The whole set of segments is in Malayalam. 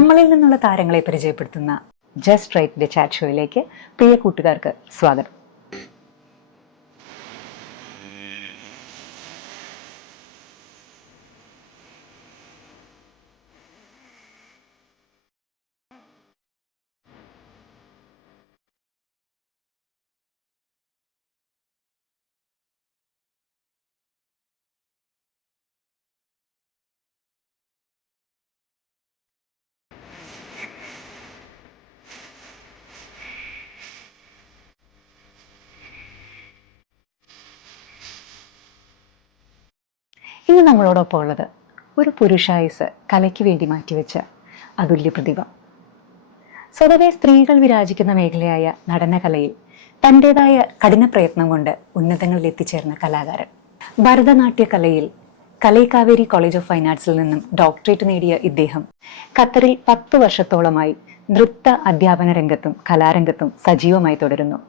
നമ്മളിൽ നിന്നുള്ള താരങ്ങളെ പരിചയപ്പെടുത്തുന്ന ജസ്റ്റ് റൈറ്റ് ദി ചാറ്റ് ഷോയിലേക്ക് പ്രിയ കൂട്ടുകാർക്ക് സ്വാഗതം. ഇന്ന് നമ്മളോടൊപ്പം ഉള്ളത് ഒരു പുരുഷായുസ് കലയ്ക്ക് വേണ്ടി മാറ്റിവെച്ച അതുല്യ പ്രതിഭ. സ്വതവേ സ്ത്രീകൾ വിരാജിക്കുന്ന മേഖലയായ നടനകലയിൽ തൻ്റെതായ കഠിന പ്രയത്നം കൊണ്ട് ഉന്നതങ്ങളിൽ എത്തിച്ചേർന്ന കലാകാരൻ. ഭരതനാട്യ കലയിൽ കലൈകാവേരി കോളേജ് ഓഫ് ഫൈൻ ആർട്സിൽ നിന്നും ഡോക്ടറേറ്റ് നേടിയ ഇദ്ദേഹം ഖത്തറിൽ 10 വർഷത്തോളമായി നൃത്ത അധ്യാപന രംഗത്തും കലാരംഗത്തും സജീവമായി തുടരുന്നു.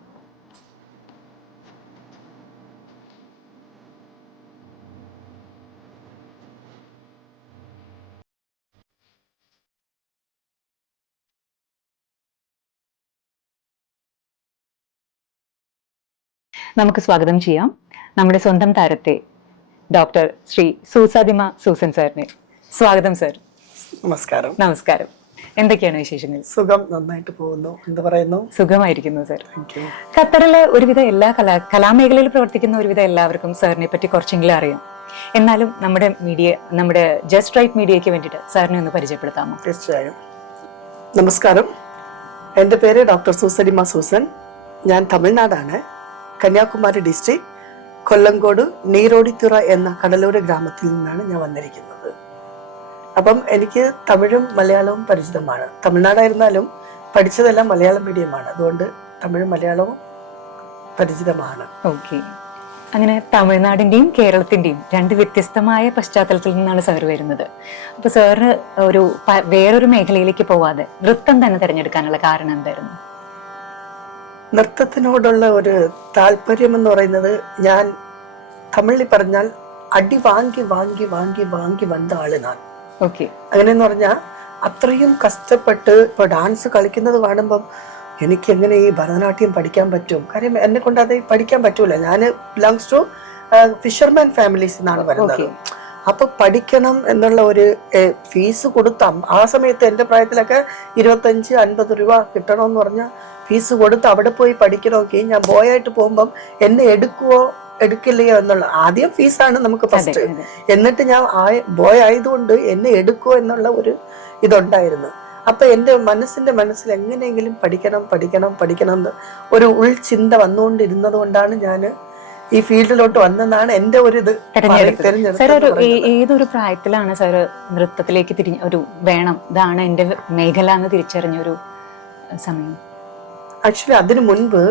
നമുക്ക് സ്വാഗതം ചെയ്യാം നമ്മുടെ സ്വന്തം താരത്തെ, ഡോക്ടർ ശ്രീ സൂസാദിമ സൂസൻ സാറിനെ. സ്വാഗതം സർ. നമസ്കാരം. നമസ്കാരം. എന്തൊക്കെയാണ് വിശേഷങ്ങൾ? സുഖം, നന്നായിട്ട് പോകുന്നു. എന്ത് പറയുന്നു? സുഖമായിരിക്കുന്നു സർ. ഖത്തറിലെ ഒരുവിധ എല്ലാ കലാമേഖലയിൽ പ്രവർത്തിക്കുന്ന ഒരുവിധ എല്ലാവർക്കും സാറിനെ പറ്റി കുറച്ചെങ്കിലും അറിയാം. എന്നാലും നമ്മുടെ ജസ്റ്റ് റൈറ്റ് മീഡിയയ്ക്ക് വേണ്ടിയിട്ട് സാറിനെ ഒന്ന് പരിചയപ്പെടുത്താമോ? തീർച്ചയായും. നമസ്കാരം. എൻ്റെ പേര് ഡോക്ടർ സൂസദിമ സൂസൻ. ഞാൻ തമിഴ്നാടാണ്. കന്യാകുമാരി ഡിസ്ട്രിക്ട് കൊല്ലങ്കോട് നീരോടിത്തുറ എന്ന കടലൂർ ഗ്രാമത്തിൽ നിന്നാണ് ഞാൻ വന്നിരിക്കുന്നത്. അപ്പം എനിക്ക് തമിഴും മലയാളവും പരിചിതമാണ്. തമിഴ്നാടായിരുന്നാലും പഠിച്ചതെല്ലാം മലയാളം മീഡിയമാണ്. അതുകൊണ്ട് തമിഴും മലയാളവും പരിചിതമാണ്. ഓക്കെ. അങ്ങനെ തമിഴ്നാടിന്റെയും കേരളത്തിന്റെയും രണ്ട് വ്യത്യസ്തമായ പശ്ചാത്തലത്തിൽ നിന്നാണ് സാർ വരുന്നത്. അപ്പൊ സാറിന് വേറൊരു മേഖലയിലേക്ക് പോവാതെ നൃത്തം തന്നെ തിരഞ്ഞെടുക്കാനുള്ള കാരണം എന്തായിരുന്നു? നൃത്തത്തിനോടുള്ള ഒരു താല്പര്യം എന്ന് പറയുന്നത്, ഞാൻ തമിഴിൽ പറഞ്ഞാൽ അടി വാങ്ങി വാങ്ങി വാങ്ങി വാങ്ങി വന്ന ആള് ഞാൻ. ഓക്കെ. അങ്ങനെയെന്ന് പറഞ്ഞാൽ അത്രയും കഷ്ടപ്പെട്ട് ഇപ്പൊ ഡാൻസ് കളിക്കുന്നത് കാണുമ്പം എനിക്ക് എങ്ങനെ ഈ ഭരതനാട്യം പഠിക്കാൻ പറ്റും? കാര്യം എന്നെ കൊണ്ട് അത് പഠിക്കാൻ പറ്റൂല. ഞാൻ ബിലോങ്സ് ടു ഫിഷർമാൻ ഫാമിലീസ് എന്നാണ് വരുന്നത്. അപ്പൊ പഠിക്കണം എന്നുള്ള ഒരു ഫീസ് കൊടുത്താം. ആ സമയത്ത് എൻ്റെ പ്രായത്തിലൊക്കെ 25-50 രൂപ കിട്ടണമെന്ന് പറഞ്ഞാൽ ഫീസ് കൊടുത്ത് അവിടെ പോയി പഠിക്കണമെങ്കിൽ ഞാൻ ബോയായിട്ട് പോകുമ്പം എന്നെ എടുക്കില്ലയോ എന്നുള്ള ആദ്യം ഫീസാണ് നമുക്ക് ഫസ്റ്റ്. എന്നിട്ട് ഞാൻ ബോയ് ആയതുകൊണ്ട് എന്നെ എടുക്കുമോ എന്നുള്ള ഒരു ഇതുണ്ടായിരുന്നു. അപ്പൊ എൻ്റെ മനസ്സിൽ എങ്ങനെയെങ്കിലും പഠിക്കണം എന്ന് ഒരു ഉൾചിന്ത വന്നുകൊണ്ടിരുന്നത് കൊണ്ടാണ് ഞാൻ ഈ ഫീൽഡിലോട്ട് വന്നെന്നാണ് എൻ്റെ ഒരു ഇത് തെരഞ്ഞെടുത്തത്. ഏതൊരു പ്രായത്തിലാണ് സാർ നൃത്തത്തിലേക്ക് ഇതാണ് എൻ്റെ മേഖല എന്ന് തിരിച്ചറിഞ്ഞൊരു സമയം? ആക്ച്വലി അതിനു മുൻപ്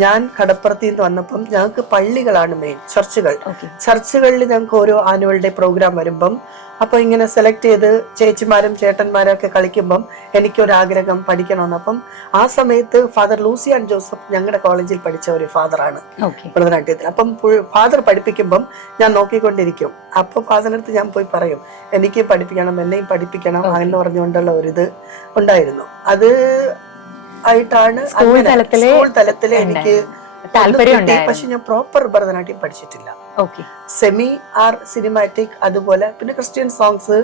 ഞാൻ കടപ്പുറത്തിൽ നിന്ന് വന്നപ്പം ഞങ്ങൾക്ക് പള്ളികളാണ് മെയിൻ, ചർച്ചുകളിൽ ഞങ്ങൾക്ക് ഓരോ ആനുവൽ ഡേ പ്രോഗ്രാം വരുമ്പം അപ്പൊ ഇങ്ങനെ സെലക്ട് ചെയ്ത് ചേച്ചിമാരും ചേട്ടന്മാരും ഒക്കെ കളിക്കുമ്പം എനിക്കൊരാഗ്രഹം പഠിക്കണമെന്ന്. അപ്പം ആ സമയത്ത് ഫാദർ ലൂസിയാൻ ജോസഫ് ഞങ്ങളുടെ കോളേജിൽ പഠിച്ച ഒരു ഫാദറാണ് ഭരതനാട്യത്തിൽ. അപ്പം ഫാദർ പഠിപ്പിക്കുമ്പം ഞാൻ നോക്കിക്കൊണ്ടിരിക്കും. അപ്പൊ ഫാദറിനടുത്ത് ഞാൻ പോയി പറയും, എനിക്ക് പഠിപ്പിക്കണം, എന്നെയും പഠിപ്പിക്കണം എന്ന് പറഞ്ഞുകൊണ്ടുള്ള ഒരിത് ഉണ്ടായിരുന്നു. അത് ആയിട്ടാണ് സ്കൂൾ തലത്തില് എനിക്ക് താല്പര്യം. പക്ഷെ ഞാൻ പ്രോപ്പർ ഭരതനാട്യം പഠിച്ചിട്ടില്ല. സെമി ആർ സിനിമാറ്റിക്, അതുപോലെ പിന്നെ ക്രിസ്ത്യൻ സോങ്സ്,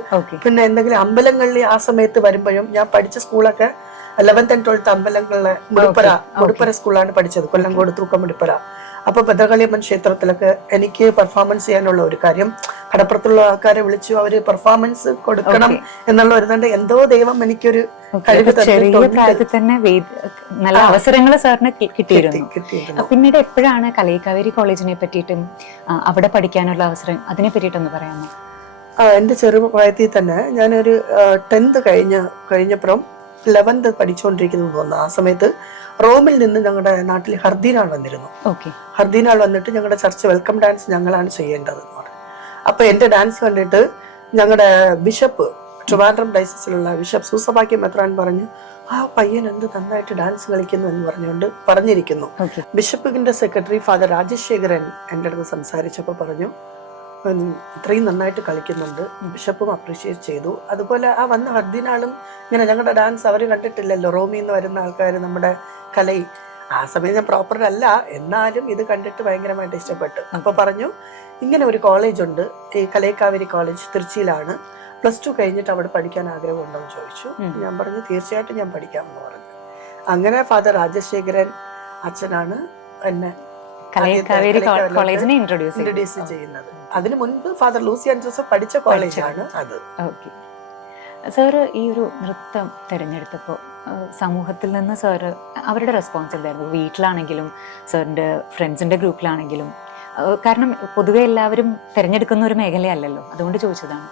പിന്നെ എന്തെങ്കിലും അമ്പലങ്ങളിൽ ആ സമയത്ത് വരുമ്പോഴും ഞാൻ പഠിച്ച സ്കൂളൊക്കെ 11th and 12th അമ്പലങ്ങളിലെ മുടുപ്പര സ്കൂളാണ് പഠിച്ചത്, കൊല്ലങ്കോട് തൂക്കം മുടുപ്പര. അപ്പൊ ഭദ്രകാളിയമ്മൻ ക്ഷേത്രത്തിലൊക്കെ എനിക്ക് പെർഫോമൻസ് ചെയ്യാനുള്ള ഒരു കാര്യം, കടപ്പുറത്തുള്ള ആൾക്കാരെ വിളിച്ചു, അവര് പെർഫോമൻസ് കൊടുക്കണം എന്നുള്ള ഒരുതുണ്ട്. എന്തോ ദൈവം എനിക്കൊരു കഴിവ് തന്നെ നല്ല അവസരങ്ങൾ സാറിന് കിട്ടിയിരുന്നു. പിന്നീട് എപ്പോഴാണ് കലൈകാവേരി കോളേജിനെ പറ്റിയിട്ടും അവിടെ പഠിക്കാനുള്ള അവസരം, അതിനെ പറ്റിയിട്ടൊന്ന് പറയാമോ? എന്റെ ചെറുപ്രായത്തിൽ തന്നെ ഞാനൊരു 10th കഴിഞ്ഞപ്പുറം 11th പഠിച്ചുകൊണ്ടിരിക്കുന്നു തോന്നുന്നു. ആ സമയത്ത് റോമിൽ നിന്ന് ഞങ്ങളുടെ നാട്ടിൽ ഹർദീനാൾ വന്നിരുന്നു. ഹർദീനാൾ വന്നിട്ട് ഞങ്ങളുടെ ചർച്ച് വെൽക്കം ഡാൻസ് ഞങ്ങളാണ് ചെയ്യേണ്ടത് എന്ന് പറഞ്ഞു. അപ്പൊ എന്റെ ഡാൻസ് കണ്ടിട്ട് ഞങ്ങളുടെ ബിഷപ്പ്, ട്രിവാൻഡ്രം ഡയസിസിലുള്ള ബിഷപ്പ് സൂസഭാഗ്യം മെത്രാൻ പറഞ്ഞു, ആ പയ്യൻ എന്ത് നന്നായിട്ട് ഡാൻസ് കളിക്കുന്നു എന്ന് പറഞ്ഞുകൊണ്ട് പറഞ്ഞിരിക്കുന്നു. ബിഷപ്പിന്റെ സെക്രട്ടറി ഫാദർ രാജശേഖരൻ എൻ്റെ അടുത്ത് സംസാരിച്ചപ്പോൾ പറഞ്ഞു, ഇത്രയും നന്നായിട്ട് കളിക്കുന്നുണ്ട്. ബിഷപ്പും അപ്രീഷിയേറ്റ് ചെയ്തു. അതുപോലെ ആ വന്ന ഹദ്ദിനാളും ഇങ്ങനെ ഞങ്ങളുടെ ഡാൻസ് അവർ കണ്ടിട്ടില്ലല്ലോ, റോമിൽ നിന്ന് വരുന്ന ആൾക്കാർ നമ്മുടെ കലൈ. ആ സമയം ഞാൻ പ്രോപ്പർ അല്ല, എന്നാലും ഇത് കണ്ടിട്ട് ഭയങ്കരമായിട്ട് ഇഷ്ടപ്പെട്ടു. അപ്പോൾ പറഞ്ഞു ഇങ്ങനെ ഒരു കോളേജുണ്ട്, ഈ കലൈക്കാവേരി കോളേജ് തിരുച്ചിയിലാണ്, +2 കഴിഞ്ഞിട്ട് അവിടെ പഠിക്കാൻ ആഗ്രഹമുണ്ടെന്ന് ചോദിച്ചു. ഞാൻ പറഞ്ഞു തീർച്ചയായിട്ടും ഞാൻ പഠിക്കാമെന്ന് പറഞ്ഞു. അങ്ങനെ ഫാദർ രാജശേഖരൻ അച്ഛനാണ് എന്നെ ഇൻട്രൊഡ്യൂസ് ചെയ്യുന്നത്. അതിനു മുൻപ് ഫാദർ ലൂസിയാൻ ജോസഫ് പഠിച്ച കോളേജാണ് അത്. സാറ് ഈ ഒരു നൃത്തം തിരഞ്ഞെടുത്തപ്പോൾ സമൂഹത്തിൽ നിന്ന് സാറ് അവരുടെ റെസ്പോൺസ് എന്തായിരുന്നു? വീട്ടിലാണെങ്കിലും സാറിൻ്റെ ഫ്രണ്ട്സിൻ്റെ ഗ്രൂപ്പിലാണെങ്കിലും, കാരണം പൊതുവെ എല്ലാവരും തിരഞ്ഞെടുക്കുന്ന ഒരു മേഖലയല്ലല്ലോ, അതുകൊണ്ട് ചോദിച്ചതാണ്.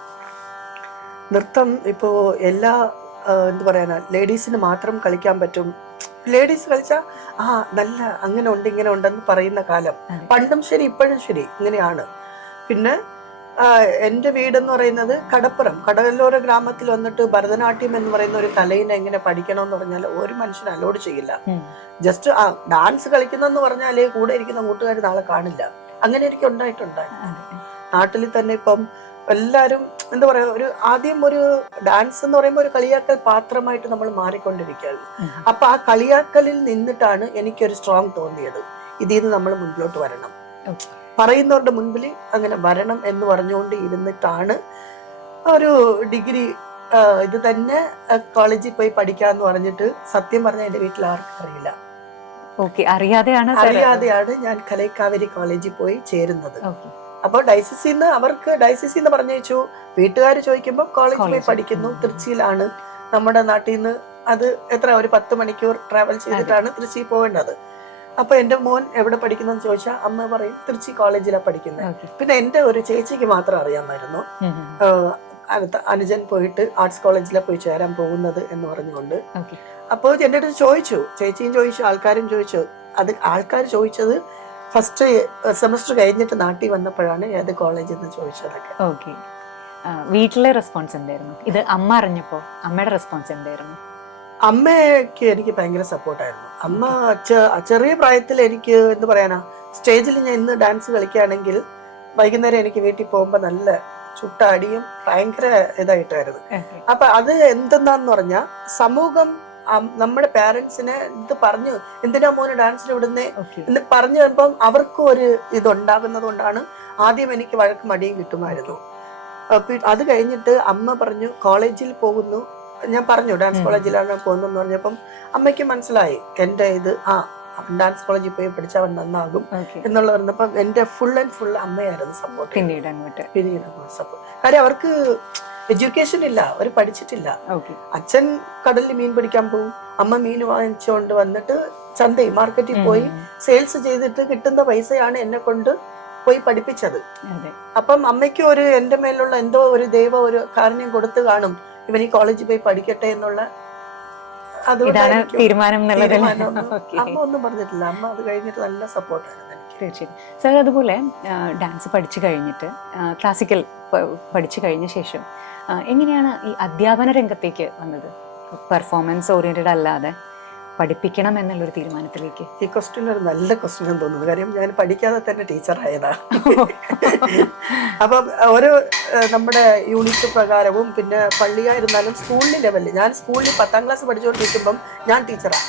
നൃത്തം ഇപ്പോൾ എല്ലാ എന്താ പറയാനാ, ലേഡീസിന് മാത്രം കളിക്കാൻ പറ്റും, ലേഡീസ് കളിച്ചാൽ നല്ല അങ്ങനെ ഉണ്ട് ഇങ്ങനെ ഉണ്ടെന്ന് പറയുന്ന കാലം പണ്ടും ശരി ഇപ്പോഴും ശരി ഇങ്ങനെയാണ്. പിന്നെ എൻ്റെ വീടെന്ന് പറയുന്നത് കടപ്പുറം, കടലോര ഗ്രാമത്തിൽ വന്നിട്ട് ഭരതനാട്യം എന്ന് പറയുന്ന ഒരു കലയിനെ എങ്ങനെ പഠിക്കണമെന്ന് പറഞ്ഞാൽ ഒരു മനുഷ്യൻ അലോഡ് ചെയ്യില്ല. ജസ്റ്റ് ഡാൻസ് കളിക്കുന്നെന്ന് പറഞ്ഞാൽ കൂടെ ഇരിക്കുന്ന കൂട്ടുകാർ നാളെ കാണില്ല. അങ്ങനെ എനിക്ക് ഉണ്ടായിട്ടുണ്ടായി. നാട്ടിൽ തന്നെ ഇപ്പം എല്ലാവരും എന്താ പറയാ, ഒരു ആദ്യം ഒരു ഡാൻസ് എന്ന് പറയുമ്പോൾ ഒരു കളിയാക്കൽ പാത്രമായിട്ട് നമ്മൾ മാറിക്കൊണ്ടിരിക്കുകയാണ്. അപ്പൊ ആ കളിയാക്കലിൽ നിന്നിട്ടാണ് എനിക്കൊരു സ്ട്രോങ് തോന്നിയത്, ഇതിൽ നിന്ന് നമ്മൾ മുൻപോട്ട് വരണം, പറയുന്നവരുടെ മുൻപിൽ അങ്ങനെ വരണം എന്ന് പറഞ്ഞുകൊണ്ട് ഇരുന്നിട്ടാണ് ഒരു ഡിഗ്രി ഇത് തന്നെ കോളേജിൽ പോയി പഠിക്കാന്ന് പറഞ്ഞിട്ട്. സത്യം പറഞ്ഞാൽ എൻ്റെ വീട്ടിൽ ആർക്കും അറിയില്ല. അറിയാതെയാണ് ഞാൻ കലൈക്കാവേരി കോളേജിൽ പോയി ചേരുന്നത്. അപ്പോൾ ഡയസിസിന്ന് അവർക്ക് ഡയസിസിന്ന് പറഞ്ഞയച്ചു. വീട്ടുകാർ ചോദിക്കുമ്പോൾ കോളേജിൽ പോയി പഠിക്കുന്നു, തൃച്ചിയിലാണ്, നമ്മുടെ നാട്ടിൽ നിന്ന് അത് എത്ര ഒരു 10 മണിക്കൂർ ട്രാവൽ ചെയ്തിട്ടാണ് തൃച്ചി പോകേണ്ടത്. അപ്പൊ എന്റെ മോൻ എവിടെ പഠിക്കുന്നെന്ന് ചോദിച്ചാൽ അമ്മ പറയും തൃച്ചി കോളേജിലാണ് പഠിക്കുന്നത്. പിന്നെ എന്റെ ഒരു ചേച്ചിക്ക് മാത്രം അറിയാമായിരുന്നു അനുജൻ പോയിട്ട് ആർട്സ് കോളേജിലാണ് പോയി ചേരാൻ പോകുന്നത് എന്ന് പറഞ്ഞുകൊണ്ട്. അപ്പോൾ എൻ്റെ അടുത്ത് ചോദിച്ചു, ചേച്ചിയും ചോദിച്ചു, ആൾക്കാരും ചോദിച്ചു. അത് ആൾക്കാർ ചോദിച്ചത് ഫസ്റ്റ് സെമസ്റ്റർ കഴിഞ്ഞിട്ട് നാട്ടിൽ വന്നപ്പോഴാണ് ഏത് കോളേജിൽ നിന്ന് ചോദിച്ചതൊക്കെ. വീട്ടിലെ റെസ്പോൺസ് എന്തായിരുന്നു? ഇത് അമ്മ അറിഞ്ഞപ്പോ അമ്മയുടെ റെസ്പോൺസ് എന്തായിരുന്നു? അമ്മയ്ക്ക് എനിക്ക് ഭയങ്കര സപ്പോർട്ടായിരുന്നു. അമ്മ ചെറിയ പ്രായത്തിൽ എനിക്ക് എന്ത് പറയാനാ, സ്റ്റേജിൽ ഞാൻ ഇന്ന് ഡാൻസ് കളിക്കുകയാണെങ്കിൽ വൈകുന്നേരം എനിക്ക് വീട്ടിൽ പോകുമ്പോൾ നല്ല ചുട്ട അടിയും ഭയങ്കര ഇതായിട്ടായിരുന്നു. അപ്പൊ അത് എന്തെന്നാന്ന് പറഞ്ഞാൽ സമൂഹം നമ്മുടെ പാരന്റ്സിനെ ഇത് പറഞ്ഞു എന്തിനാ മോന് ഡാൻസിന് വിടുന്നേ എന്ന് പറഞ്ഞു വരുമ്പം അവർക്കും ഒരു ഇതുണ്ടാകുന്നത് കൊണ്ടാണ് ആദ്യം എനിക്ക് വഴക്ക് മടിയും കിട്ടുമായിരുന്നു. അത് കഴിഞ്ഞിട്ട് അമ്മ പറഞ്ഞു കോളേജിൽ പോകുന്നു, ഞാൻ പറഞ്ഞു ഡാൻസ് കോളേജിലാണ് പോകുന്നതെന്ന് പറഞ്ഞപ്പം അമ്മയ്ക്ക് മനസ്സിലായി എൻ്റെ ഇത് ഡാൻസ് കോളേജിൽ പോയി പഠിച്ചാൽ അവൻ നന്നാകും എന്നുള്ള പറഞ്ഞപ്പം എൻ്റെ ഫുൾ ആൻഡ് ഫുൾ അമ്മയായിരുന്നു സപ്പോർട്ട്. പിന്നീട് സപ്പോർട്ട്. കാര്യം അവർക്ക് എഡ്യൂക്കേഷൻ ഇല്ല, അവർ പഠിച്ചിട്ടില്ല. അച്ഛൻ കടലിൽ മീൻ പിടിക്കാൻ പോകും, അമ്മ മീൻ വാങ്ങിച്ചുകൊണ്ട് വന്നിട്ട് ചന്തയിൽ മാർക്കറ്റിൽ പോയി സെയിൽസ് ചെയ്തിട്ട് കിട്ടുന്ന പൈസയാണ് എന്നെ കൊണ്ട് പോയി പഠിപ്പിച്ചത്. അപ്പം അമ്മയ്ക്ക് ഒരു എൻ്റെ മേലുള്ള എന്തോ ഒരു ദൈവ ഒരു കാരുണ്യം കൊടുത്തു കാണും, ഇവൻ ഈ കോളേജിൽ പോയി പഠിക്കട്ടെ എന്നുള്ള. അമ്മ ഒന്നും പറഞ്ഞിട്ടില്ല, അമ്മ അത് കഴിഞ്ഞിട്ട് നല്ല സപ്പോർട്ടായിരുന്നു എനിക്ക്. തീർച്ചയായും സാർ. അതുപോലെ ഡാൻസ് പഠിച്ചു കഴിഞ്ഞിട്ട് ക്ലാസിക്കൽ പഠിച്ചു കഴിഞ്ഞ ശേഷം എങ്ങനെയാണ് ഈ അധ്യാപന രംഗത്തേക്ക് വന്നത്? പെർഫോമൻസ് ഓറിയന്റഡ് അല്ലാതെ പഠിപ്പിക്കണം എന്നുള്ളൊരു തീരുമാനത്തിലേക്ക്. ഈ ക്വസ്റ്റ്യൻ ഒരു നല്ല ക്വസ്റ്റ്യൻ എന്ന് തോന്നുന്നു. കാര്യം ഞാൻ പഠിക്കാതെ തന്നെ ടീച്ചറായതാണ്. അപ്പം ഓരോ നമ്മുടെ യൂണിറ്റ് പ്രകാരവും പിന്നെ പള്ളിയായിരുന്നാലും സ്കൂളിൽ ലെവലിൽ, ഞാൻ സ്കൂളിൽ 10ാം ക്ലാസ് പഠിച്ചുകൊണ്ടിരിക്കുമ്പം ഞാൻ ടീച്ചറാണ്,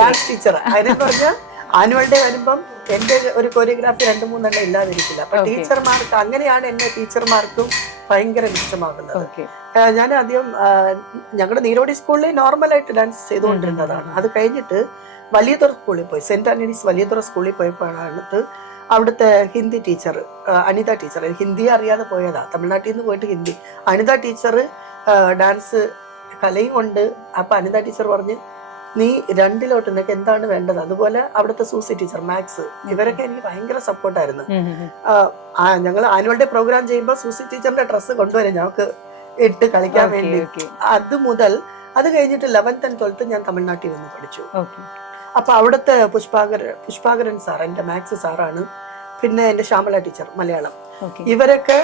ഡാൻസ് ടീച്ചറാണ്. അതിനെന്ന് പറഞ്ഞാൽ ആനുവൽ ഡേ വരുമ്പം എൻ്റെ ഒരു കൊറിയോഗ്രാഫി 2-3 എണ്ണം ഇല്ലാതിരിക്കില്ല. അപ്പൊ ടീച്ചർമാർക്ക് അങ്ങനെയാണ് എന്നെ ടീച്ചർമാർക്കും ഭയങ്കര ഇഷ്ടമാകുന്നത്. ഞാൻ ആദ്യം ഞങ്ങളുടെ നീരോടി സ്കൂളിൽ നോർമലായിട്ട് ഡാൻസ് ചെയ്തുകൊണ്ടിരുന്നതാണ്. അത് കഴിഞ്ഞിട്ട് വലിയതുറ സ്കൂളിൽ പോയി, സെന്റ് ആന്റണീസ് വലിയതുറ സ്കൂളിൽ പോയപ്പോഴാണ് അവിടുത്തെ ഹിന്ദി ടീച്ചർ അനിത ടീച്ചർ, ഹിന്ദി അറിയാതെ പോയതാ, തമിഴ്നാട്ടിൽ നിന്ന് പോയിട്ട് ഹിന്ദി. അനിത ടീച്ചർ ഡാൻസ് കലയും ഉണ്ട്. അപ്പൊ അനിത ടീച്ചർ പറഞ്ഞ് നീ 2ിലോട്ട് നിനക്ക് എന്താണ് വേണ്ടത്. അതുപോലെ അവിടുത്തെ സൂസി ടീച്ചർ മാത്സ്, ഇവരൊക്കെ എനിക്ക് ഭയങ്കര സപ്പോർട്ടായിരുന്നു. ഞങ്ങൾ ആനുവൽ ഡേ പ്രോഗ്രാം ചെയ്യുമ്പോൾ സൂസി ടീച്ചറിന്റെ ഡ്രസ്സ് കൊണ്ടുവരും ഞങ്ങൾക്ക് ഇട്ട് കളിക്കാൻ വേണ്ടി. അത് മുതൽ അത് കഴിഞ്ഞിട്ട് 11th and 12th ഞാൻ തമിഴ്നാട്ടിൽ വന്ന് പഠിച്ചു. അപ്പൊ അവിടുത്തെ പുഷ്പാകരൻ സാർ എൻ്റെ മാത്സ് സാറാണ്. പിന്നെ എൻ്റെ ശ്യാമള ടീച്ചർ മലയാളം. ഇവരൊക്കെ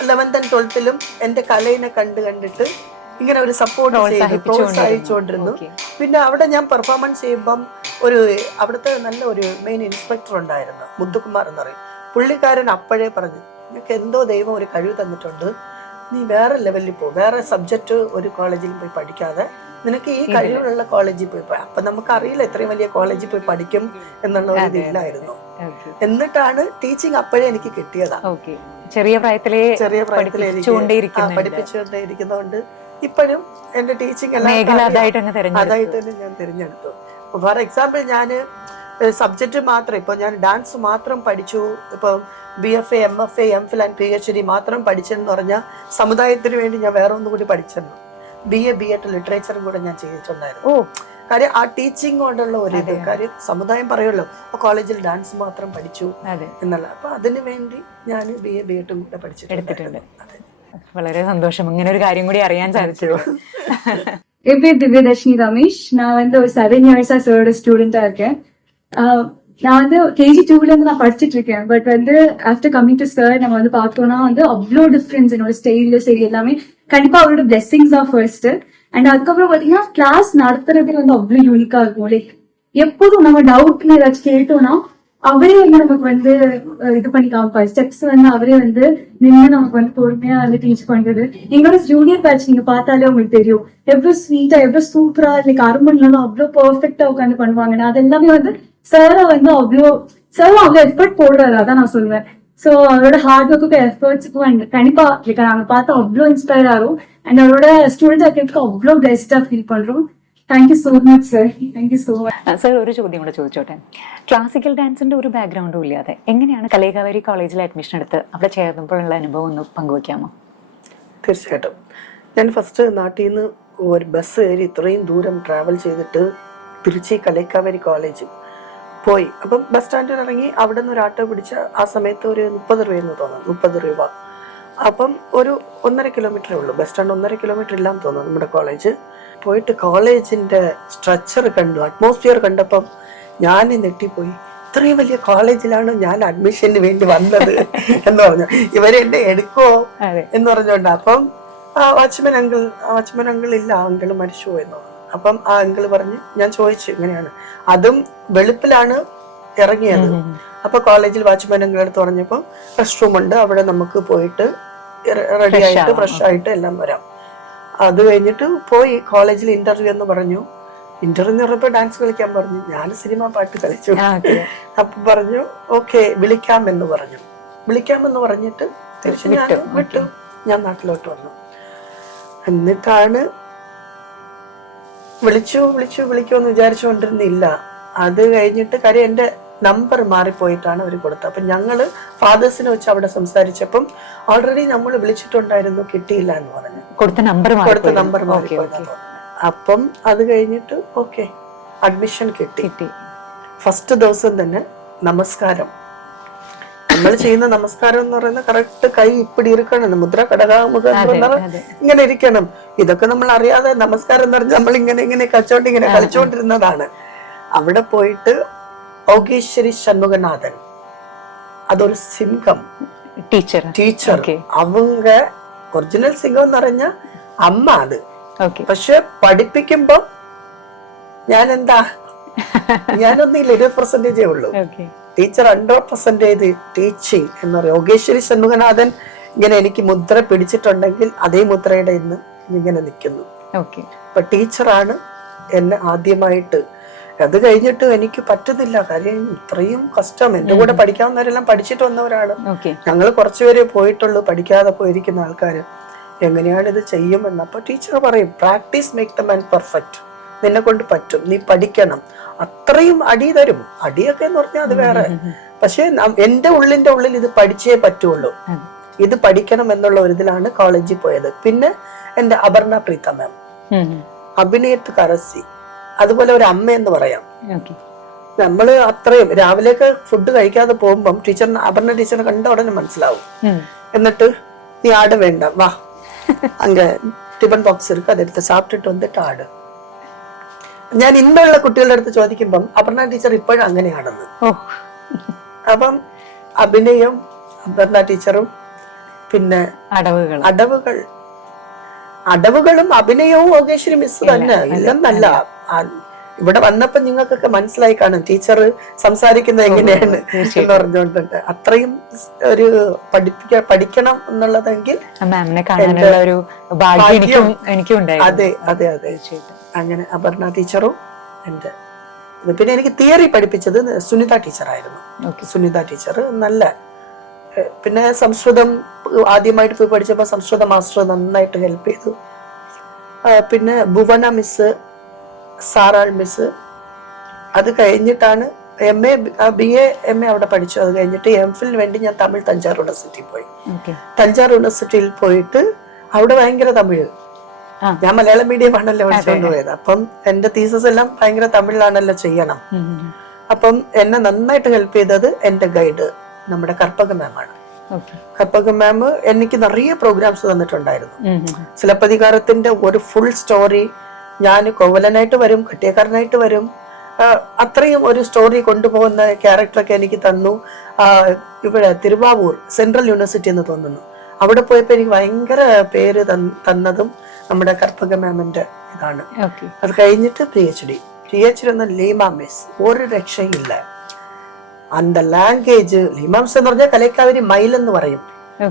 11th and 12th എൻ്റെ കലയിനെ കണ്ടിട്ട് ഇങ്ങനെ ഒരു സപ്പോർട്ട് ചെയ്തു, പ്രോത്സാഹിച്ചുകൊണ്ടിരുന്നു. പിന്നെ അവിടെ ഞാൻ പെർഫോമൻസ് ചെയ്യുമ്പം അവിടുത്തെ നല്ല ഒരു മെയിൻ ഇൻസ്പെക്ടർ ഉണ്ടായിരുന്നു, മുത്തുകുമാർ എന്ന് പറയും. പുള്ളിക്കാരൻ അപ്പോഴേ പറഞ്ഞു നിനക്ക് എന്തോ ദൈവം ഒരു കഴിവ് തന്നിട്ടുണ്ട്, നീ വേറെ ലെവലിൽ പോകും, വേറെ സബ്ജക്റ്റ് ഒരു കോളേജിൽ പോയി പഠിക്കാതെ നിനക്ക് ഈ കഴിവുള്ള കോളേജിൽ പോയി. അപ്പൊ നമുക്കറിയില്ല ഇത്രയും വലിയ കോളേജിൽ പോയി പഠിക്കും എന്നുള്ള ഒരു ഇതില്ലായിരുന്നു. എന്നിട്ടാണ് ടീച്ചിങ് അപ്പോഴേ എനിക്ക് കിട്ടിയതാ. ചെറിയ പ്രായത്തിലെ പഠിപ്പിച്ചുകൊണ്ടേയിരിക്കുന്നതുകൊണ്ട് ഇപ്പോഴും എന്റെ ടീച്ചിങ് എല്ലാം അതായിട്ട് തന്നെ ഞാൻ തിരഞ്ഞെടുത്തു. ഫോർ എക്സാമ്പിൾ ഞാൻ സബ്ജക്റ്റ് മാത്രം, ഇപ്പൊ ഞാൻ ഡാൻസ് മാത്രം പഠിച്ചു, ഇപ്പൊ BFA MFA MPhil and PhD മാത്രം പഠിച്ചെന്ന് പറഞ്ഞാൽ സമുദായത്തിന് വേണ്ടി ഞാൻ വേറെ ഒന്നും കൂടി പഠിച്ചെന്നു. BA BEd ലിറ്ററേച്ചറും കൂടെ ഞാൻ ചെയ്തിട്ടുണ്ടായിരുന്നു. കാര്യം ആ ടീച്ചിങ് കൊണ്ടുള്ള ഒരു ഇത്, കാര്യം സമുദായം പറയുമല്ലോ കോളേജിൽ ഡാൻസ് മാത്രം പഠിച്ചു എന്നുള്ള, അപ്പൊ അതിനു വേണ്ടി ഞാൻ BA BEd കൂടെ പഠിച്ചിട്ടുണ്ട്. വളരെ സന്തോഷം, ഇങ്ങനെ ഒരു കാര്യം കൂടി അറിയാൻ സാധിച്ചു. என் பேர் திவ்யதர்ஷினி ரமேஷ். நான் ஒரு 7 years-ஆ சாரோட ஸ்டூடெண்டா இருக்கேன். நான் KG 2ல இருந்து நான் படிச்சுட்டு இருக்கேன். But after coming to sir நம்ம பார்த்தோம்னா அவ்வளோ டிஃபரன்ஸ் என்னோட ஸ்டைல சரி எல்லாமே கண்டிப்பா அவரோட பிளெஸிங்ஸ் தான் ஃபர்ஸ்ட். அண்ட் அதுக்கப்புறம் பாத்தீங்கன்னா கிளாஸ் நடத்துறதே அவ்வளோ யூனிக்கா இருக்கும். லைக் எப்போதும் நம்ம டவுட்னு ஏதாச்சும் கேட்டோம்னா அவரே நமக்கு இது பண்ணி காமிப்பாரு. ஸ்டெப்ஸ் அவரே நின்று நமக்கு பொறுமையா டீச் பண்றது. எங்களோட ஜூனியர் பேட்ச் நீங்க பார்த்தாலே உங்களுக்கு தெரியும் எவ்வளவு ஸ்வீட்டா எவ்வளவு சூப்பரா லைக் அருமன்லாம் அவ்வளவு பெர்ஃபெக்டா உட்காந்து பண்ணுவாங்க. அது எல்லாமே சாரை அவ்வளோ எஃபர்ட் போடுறாரு, அதான் நான் சொல்லுவேன். சோ அவரோட ஹார்ட் ஒர்க்குக்கும் எஃபர்ட்ஸுக்கும் கண்டிப்பா நாங்க பார்த்து அவ்வளோ இன்ஸ்பயர் ஆகும். அண்ட் அவரோட ஸ்டூடெண்ட் இருக்கிறதுக்கு அவ்வளோ பெஸ்டா ஃபீல் பண்றோம். Thank you so much sir. Thank you so much sir. ഒരു ചോദ്യം കൂടെ ചോദിച്ചോട്ടെ. ക്ലാസിക്കൽ ഡാൻസിന്റെ ഒരു ബാക്ക്ഗ്രൗണ്ടും ഇല്ലാതെ എങ്ങനെയാണ് കലൈകാവേരി കോളേജിൽ അഡ്മിഷൻ എടുത്ത് അവിടെ ചേർന്നപ്പോഴുള്ള അനുഭവം ഒന്ന് പങ്കുവയ്ക്കാമോ? തീർച്ചയായിട്ടും. ഞാൻ ഫസ്റ്റ് നാട്ടിൽ നിന്ന് ഒരു ബസ് കയറി ഇത്രയും ദൂരം ട്രാവൽ ചെയ്തിട്ട് തിരുച്ചി കലൈകാവേരി കോളേജ് പോയി. അപ്പം ബസ് സ്റ്റാൻഡിൽ ഇറങ്ങി അവിടെ നിന്ന് ഒരു ആട്ടോ പിടിച്ച ആ സമയത്ത് ഒരു 30 രൂപയെന്ന് തോന്നുന്നു, 30 രൂപ. അപ്പം ഒരു 1.5 കിലോമീറ്ററേ ഉള്ളൂ, ബസ് സ്റ്റാൻഡ് 1.5 കിലോമീറ്റർ ഇല്ലാന്ന് തോന്നുന്നു നമ്മുടെ കോളേജ്. പോയിട്ട് കോളേജിന്റെ സ്ട്രക്ചർ കണ്ടു, അറ്റ്മോസ്ഫിയർ കണ്ടപ്പം ഞാൻ നെട്ടിപ്പോയി. ഇത്രയും വലിയ കോളേജിലാണ് ഞാൻ അഡ്മിഷന് വേണ്ടി വന്നത് എന്ന് പറഞ്ഞു. ഇവരെ എന്നെ എടുക്കുവോ എന്ന് പറഞ്ഞോണ്ട്. അപ്പം വാച്ച്മാൻ അങ്കിൾ ഇല്ല, അങ്കിൾ മരിച്ചു പോയെന്ന് പറഞ്ഞു. അപ്പം ആ അങ്കിള് പറഞ്ഞ്, ഞാൻ ചോദിച്ചു ഇങ്ങനെയാണ്, അതും വെളുപ്പിലാണ് ഇറങ്ങിയത്. അപ്പൊ കോളേജിൽ വാച്ച്മാൻ അങ്കിൾ അടുത്ത് പറഞ്ഞപ്പോ റെസ്റ്റ് റൂം ഉണ്ട്, അവിടെ നമുക്ക് പോയിട്ട് റെഡി ആയിട്ട് ഫ്രഷ് ആയിട്ട് എല്ലാം വരാം. അത് കഴിഞ്ഞിട്ട് പോയി കോളേജിൽ ഇന്റർവ്യൂ എന്ന് പറഞ്ഞു. ഇന്റർവ്യൂ പറഞ്ഞപ്പോ ഡാൻസ് കളിക്കാൻ പറഞ്ഞു. ഞാൻ സിനിമ പാട്ട് കളിച്ചു. അപ്പൊ പറഞ്ഞു ഓക്കെ വിളിക്കാമെന്ന് പറഞ്ഞിട്ട് തിരിച്ചു ഞാൻ വിട്ടു. ഞാൻ നാട്ടിലോട്ട് വന്നു. എന്നിട്ടാണ് വിളിക്കുമെന്ന് വിചാരിച്ചുകൊണ്ടിരുന്നില്ല. അത് കഴിഞ്ഞിട്ട് കാര്യം എന്റെ നമ്പർ മാറിപ്പോയിട്ടാണ് അവർ കൊടുത്തത്. അപ്പം ഞങ്ങള് ഫാദേഴ്സിനെ വെച്ച് അവിടെ സംസാരിച്ചപ്പം ഓൾറെഡി നമ്മൾ വിളിച്ചിട്ടുണ്ടായിരുന്നു, കിട്ടിയില്ല എന്ന് പറഞ്ഞു. കൊടുത്ത നമ്പർ മാറിപ്പോയി. അപ്പം അത് കഴിഞ്ഞിട്ട് ഓക്കെ അഡ്മിഷൻ കിട്ടി. ഫസ്റ്റ് ദിവസം തന്നെ നമസ്കാരം, നമ്മൾ ചെയ്യുന്ന നമസ്കാരം എന്ന് പറയുന്നത് കറക്റ്റ് കൈ ഇപ്പിടി ഇരിക്കണം, മുദ്ര കടകാമുഖ ഇങ്ങനെ ഇരിക്കണം. ഇതൊക്കെ നമ്മൾ അറിയാതെ നമസ്കാരം എന്ന് പറഞ്ഞാൽ നമ്മൾ ഇങ്ങനെ കളിച്ചോണ്ടിരുന്നതാണ്. അവിടെ പോയിട്ട് യോഗേശ്വരി ഷൺമുഖനാഥൻ, അതൊരു സിംഗം ടീച്ചർ. அவங்க ഒറിജിനൽ സിംഗം എന്ന് പറഞ്ഞ അമ്മ അത്. പക്ഷെ പഠിപ്പിക്കുമ്പോ ഞാനൊന്നില്ല, 20% ഉള്ളൂ. ടീച്ചർ 100% ടീച്ചിങ് എന്ന് പറയും. യോഗേശ്വരി ഷൺമുഖനാഥൻ ഇങ്ങനെ എനിക്ക് മുദ്ര പിടിച്ചിട്ടുണ്ടെങ്കിൽ അതേ മുദ്രയുടെ ഇന്ന് ഇങ്ങനെ നിൽക്കുന്നു. അപ്പൊ ടീച്ചറാണ് എന്നെ ആദ്യമായിട്ട്. അത് കഴിഞ്ഞിട്ട് എനിക്ക് പറ്റുന്നില്ല, കാര്യം ഇത്രയും കഷ്ടം. എന്റെ കൂടെ പഠിക്കാവുന്നവരെല്ലാം പഠിച്ചിട്ട് വന്നവരാണ്. ഞങ്ങൾ കുറച്ചുപേരെ പോയിട്ടുള്ളൂ, പഠിക്കാതെ പോയിരിക്കുന്ന ആൾക്കാര്. എങ്ങനെയാണ് ഇത് ചെയ്യുമെന്ന്. അപ്പൊ ടീച്ചർ പറയും practice make the man perfect, നിന്നെ കൊണ്ട് പറ്റും, നീ പഠിക്കണം. അത്രയും അടി തരും. അടിയൊക്കെ എന്ന് പറഞ്ഞാൽ അത് വേറെ. പക്ഷെ എന്റെ ഉള്ളിൽ ഇത് പഠിച്ചേ പറ്റുള്ളൂ, ഇത് പഠിക്കണം എന്നുള്ള ഒരു ഇതിലാണ് കോളേജിൽ പോയത്. പിന്നെ എന്റെ അപർണ പ്രീത മാം, അഭിനയത്തുകാരസി, അതുപോലെ ഒരു അമ്മ എന്ന് പറയാം. നമ്മള് അത്രയും രാവിലെയൊക്കെ ഫുഡ് കഴിക്കാതെ പോകുമ്പം അപർണ ടീച്ചറിനെ കണ്ട ഉടനെ മനസ്സിലാവും. എന്നിട്ട് നീ ആട് വേണ്ട, വാ അങ്ക ടിഫൻ ബോക്സ് ഇருக்கு, അതെടുത്ത് സാപ്പിട്ടിട്ട് വന്നിട്ട് ആട്. ഞാൻ ഇന്നുള്ള കുട്ടികളുടെ അടുത്ത് ചോദിക്കുമ്പം അപർണ ടീച്ചർ ഇപ്പോഴും അങ്ങനെയാണെന്ന്. അപ്പം അഭിനയം അപർണ ടീച്ചറും, പിന്നെ അടവുകളും അഭിനയവും യോഗേശ്വരി മിസ് തന്നെ ഇല്ലെന്നല്ല. ഇവിടെ വന്നപ്പോ നിങ്ങൾക്കൊക്കെ മനസ്സിലായി കാണും ടീച്ചർ സംസാരിക്കുന്നത് എങ്ങനെയാണ് എന്ന് പറഞ്ഞുകൊണ്ടുണ്ട്. അത്രയും ഒരു പഠിക്കണം എന്നുള്ളതെങ്കിൽ മാമിനെ കാണാനുള്ള ഒരു ഭാഗ്യം എനിക്കും ഉണ്ടായിരുന്നു. അതെ അതെ അതെ. അങ്ങനെ അപർണ ടീച്ചറും എന്റെ പിന്നെ എനിക്ക് തിയറി പഠിപ്പിച്ചത് സുനിത ടീച്ചറായിരുന്നു. സുനിത ടീച്ചർ നല്ല, പിന്നെ സംസ്കൃതം ആദ്യമായിട്ട് പോയി പഠിച്ചപ്പോൾ സംസ്കൃത മാസ്റ്റർ നന്നായിട്ട് ഹെൽപ്പ് ചെയ്തു. പിന്നെ ഭുവന മിസ്, സാറാൾ മിസ്. അത് കഴിഞ്ഞിട്ടാണ് BA MA അവിടെ പഠിച്ചു. അത് കഴിഞ്ഞിട്ട് MPhil വേണ്ടി ഞാൻ തമിഴ് തഞ്ചാവൂർ യൂണിവേഴ്സിറ്റിയിൽ പോയി. തഞ്ചാവൂർ യൂണിവേഴ്സിറ്റിയിൽ പോയിട്ട് അവിടെ ഭയങ്കര തമിഴ്, ഞാൻ മലയാളം മീഡിയം ആണല്ലോ പഠിച്ചുകൊണ്ട് പോയത്. അപ്പം എന്റെ തീസസ് എല്ലാം ഭയങ്കര തമിഴിലാണല്ലോ ചെയ്യണം. അപ്പം എന്നെ നന്നായിട്ട് ഹെൽപ്പ് ചെയ്തത് എന്റെ ഗൈഡ് നമ്മുടെ കർപ്പക മാമാണ്. കർപ്പക മാം എനിക്ക് നിറയെ പ്രോഗ്രാംസ് തന്നിട്ടുണ്ടായിരുന്നു. ചിലപ്പതികാരത്തിന്റെ ഒരു ഫുൾ സ്റ്റോറി ഞാൻ കോവലനായിട്ട് വരും, കട്ടിയക്കാരനായിട്ട് വരും, അത്രയും ഒരു സ്റ്റോറി കൊണ്ടുപോകുന്ന ക്യാരക്ടറൊക്കെ എനിക്ക് തന്നു. ഇവിടെ തിരുവാവൂർ സെൻട്രൽ യൂണിവേഴ്സിറ്റി എന്ന് തോന്നുന്നു, അവിടെ പോയപ്പോ എനിക്ക് ഭയങ്കര പേര് തന്നതും നമ്മുടെ കർപ്പക മാമിന്റെ ഇതാണ്. അത് കഴിഞ്ഞിട്ട് PhD ഒന്നും ലീമ മിസ് ഒരു രക്ഷയില്ല. அந்த ലാംഗ്വേജ് ലീമ മിസ് എന്ന് പറഞ്ഞാൽ കലൈക്കാവരി മയിൽ എന്ന് പറയും.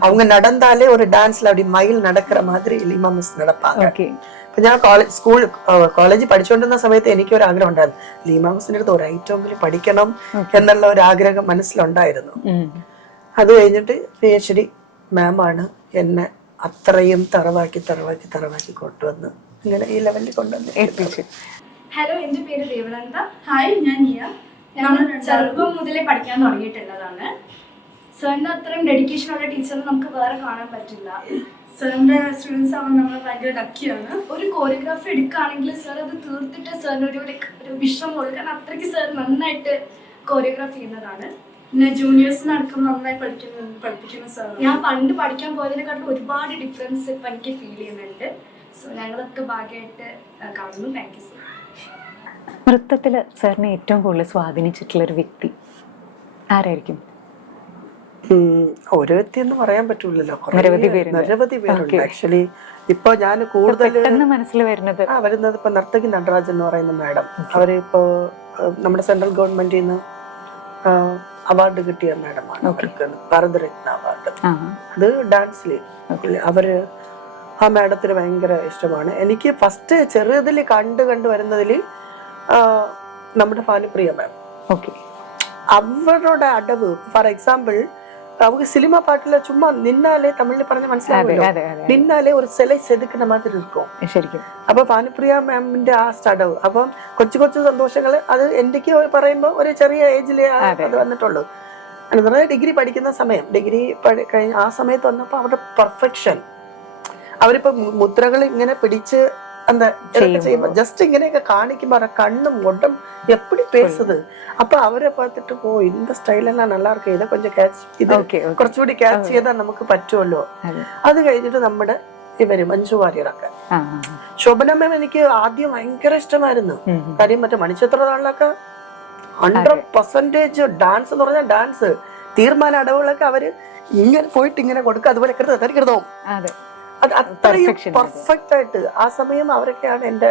அவங்க நடந்தாலே ஒரு டான்ஸ்ல அப்படி மயில் நடக்கிற மாதிரி ലീമ മിസ് നടപ്പാங்க. അപ്പൊ ഞാൻ കോളേജിൽ പഠിച്ചുകൊണ്ടിരുന്ന സമയത്ത് എനിക്ക് ഒരു ആഗ്രഹം ഉണ്ടായിരുന്നു, ലീമ മിസ്സിന്റെ അടുത്ത് ഒരു ഐറ്റമെങ്കിലും പഠിക്കണം എന്നുള്ള ഒരു ആഗ്രഹം മനസ്സിലുണ്ടായിരുന്നു. അത് കഴിഞ്ഞിട്ട് PhD മാമാണ് എന്നെ അത്രയും തറവാക്കി കൊണ്ടുവന്ന് ഇങ്ങനെ ഈ ലെവലിൽ കൊണ്ടുവന്ന് എത്തിച്ചു. ഹലോ, എൻ്റെ പേര് ദേവനന്ദ. ഹായ്, ഞാൻ നിയ. ഞങ്ങൾ ചെറുപ്പം മുതലേ പഠിക്കാൻ തുടങ്ങിയിട്ടുള്ളതാണ്. സാറിന്റെ അത്രയും ഡെഡിക്കേഷനുള്ള ടീച്ചറിനെ നമുക്ക് വേറെ കാണാൻ പറ്റില്ല. സാറിന്റെ സ്റ്റുഡൻസ് ആവാൻ നമ്മൾ ഭയങ്കര ലക്കിയാണ്. ഒരു കോറിയോഗ്രാഫി എടുക്കുകയാണെങ്കിൽ സാർ അത് തീർത്തിട്ട് സാറിന് ഒരു വിഷമം കൊടുക്കാൻ അത്രയ്ക്ക് സാർ നന്നായിട്ട് കോറിയോഗ്രാഫി ചെയ്യുന്നതാണ്. പിന്നെ ജൂനിയേഴ്സിനടക്കം നന്നായി പഠിപ്പിക്കുന്ന സാർ. ഞാൻ പണ്ട് പഠിക്കാൻ പോയതിനെക്കാട്ടും ഒരുപാട് ഡിഫറൻസ് ഇപ്പം എനിക്ക് ഫീൽ ചെയ്യുന്നുണ്ട്. സോ ഞങ്ങളൊക്കെ ഭാഗ്യമായിട്ട് കാണുന്നു. Thank you so much. നൃത്തത്തിൽ സാറിനെ ഏറ്റവും കൂടുതൽ സ്വാധീനിച്ചിട്ടുള്ള ഒരു വ്യക്തി ആരായിരിക്കും? ഒരു വ്യക്തി എന്ന് പറയാൻ പറ്റൂലല്ലോ, നിരവധി പേരുണ്ട്. ആക്ച്വലി ഇപ്പൊ ഞാൻ കൂടുതൽ മനസ്സിൽ വരുന്നത് ഇപ്പൊ നർത്തകി നടരാജൻ എന്ന് പറയുന്ന മാഡം, അവര് ഇപ്പോ നമ്മുടെ സെൻട്രൽ ഗവൺമെന്റിൽ നിന്ന് അവാർഡ് കിട്ടിയ മാഡമാണ്. അവർക്ക് ഭാരതരത്ന അവാർഡ്. അത് ഡാൻസില് അവര് ആ മാഡത്തിന് ഭയങ്കര ഇഷ്ടമാണ്. എനിക്ക് ഫസ്റ്റ് ചെറുതിൽ കണ്ടു വരുന്നതില് നമ്മുടെ ഭാനുപ്രിയ മാം. അവരുടെ അടവ്, ഫോർ എക്സാമ്പിൾ அவங்க சினிமா பாட்டுல சும்மா நின்னாலே தமிழ்ல പറഞ്ഞ മനസ്സിലാവുമല്ലോ, നിന്നാലേ ഒരു സില സെതുക്കുന്ന മാതിരി ഇരിക്കും ശരിക്കും. അപ്പൊ ഭാനുപ്രിയ മാമിന്റെ ആ സ്റ്റഡവ്, അപ്പം കൊച്ചു സന്തോഷങ്ങള് അത് എന്റെക്ക് പറയുമ്പോ ഒരു ചെറിയ ഏജിലെ അത് വന്നിട്ടുള്ളൂ. എന്ന് ഡിഗ്രി പഠിക്കുന്ന സമയം, ഡിഗ്രി കഴിഞ്ഞ ആ സമയത്ത് വന്നപ്പോ അവരുടെ പെർഫെക്ഷൻ, അവരിപ്പോ മുദ്രകൾ ഇങ്ങനെ പിടിച്ച് அந்த செய்யும்போ ஜஸ்ட் இங்கனே காணிக்கும்போ கண்ணும் உடம்பு எப்படி பேசுது. அப்ப அவரை பார்த்துட்டு ஓ இந்த ஸ்டைல் எல்லாம் நல்லா இருக்கு, இதை கொஞ்சம் கேட்ச், ഇത് കുറച്ചുകൂടി ക്യാച്ച് ചെയ്താൽ നമുക്ക് പറ്റുമല്ലോ. അത് കഴിഞ്ഞിട്ട് നമ്മുടെ ഇവര് മഞ്ജു വാര്യരൊക്കെ, ശോഭന മാം എനിക്ക് ആദ്യം ഭയങ്കര ഇഷ്ടമായിരുന്നു. കാര്യം മറ്റേ മണിച്ചിത്രതാളിലൊക്കെ 100% ഡാൻസ് എന്ന് പറഞ്ഞാൽ ഡാൻസ് തീർമാന അടവുകളൊക്കെ അവര് ഇങ്ങനെ പോയിട്ട് ഇങ്ങനെ കൊടുക്കുക, അതുപോലെ തരികൃതോ അത് അത്രയും പെർഫെക്റ്റ് ആയിട്ട്. ആ സമയം അവരൊക്കെയാണ് എന്റെ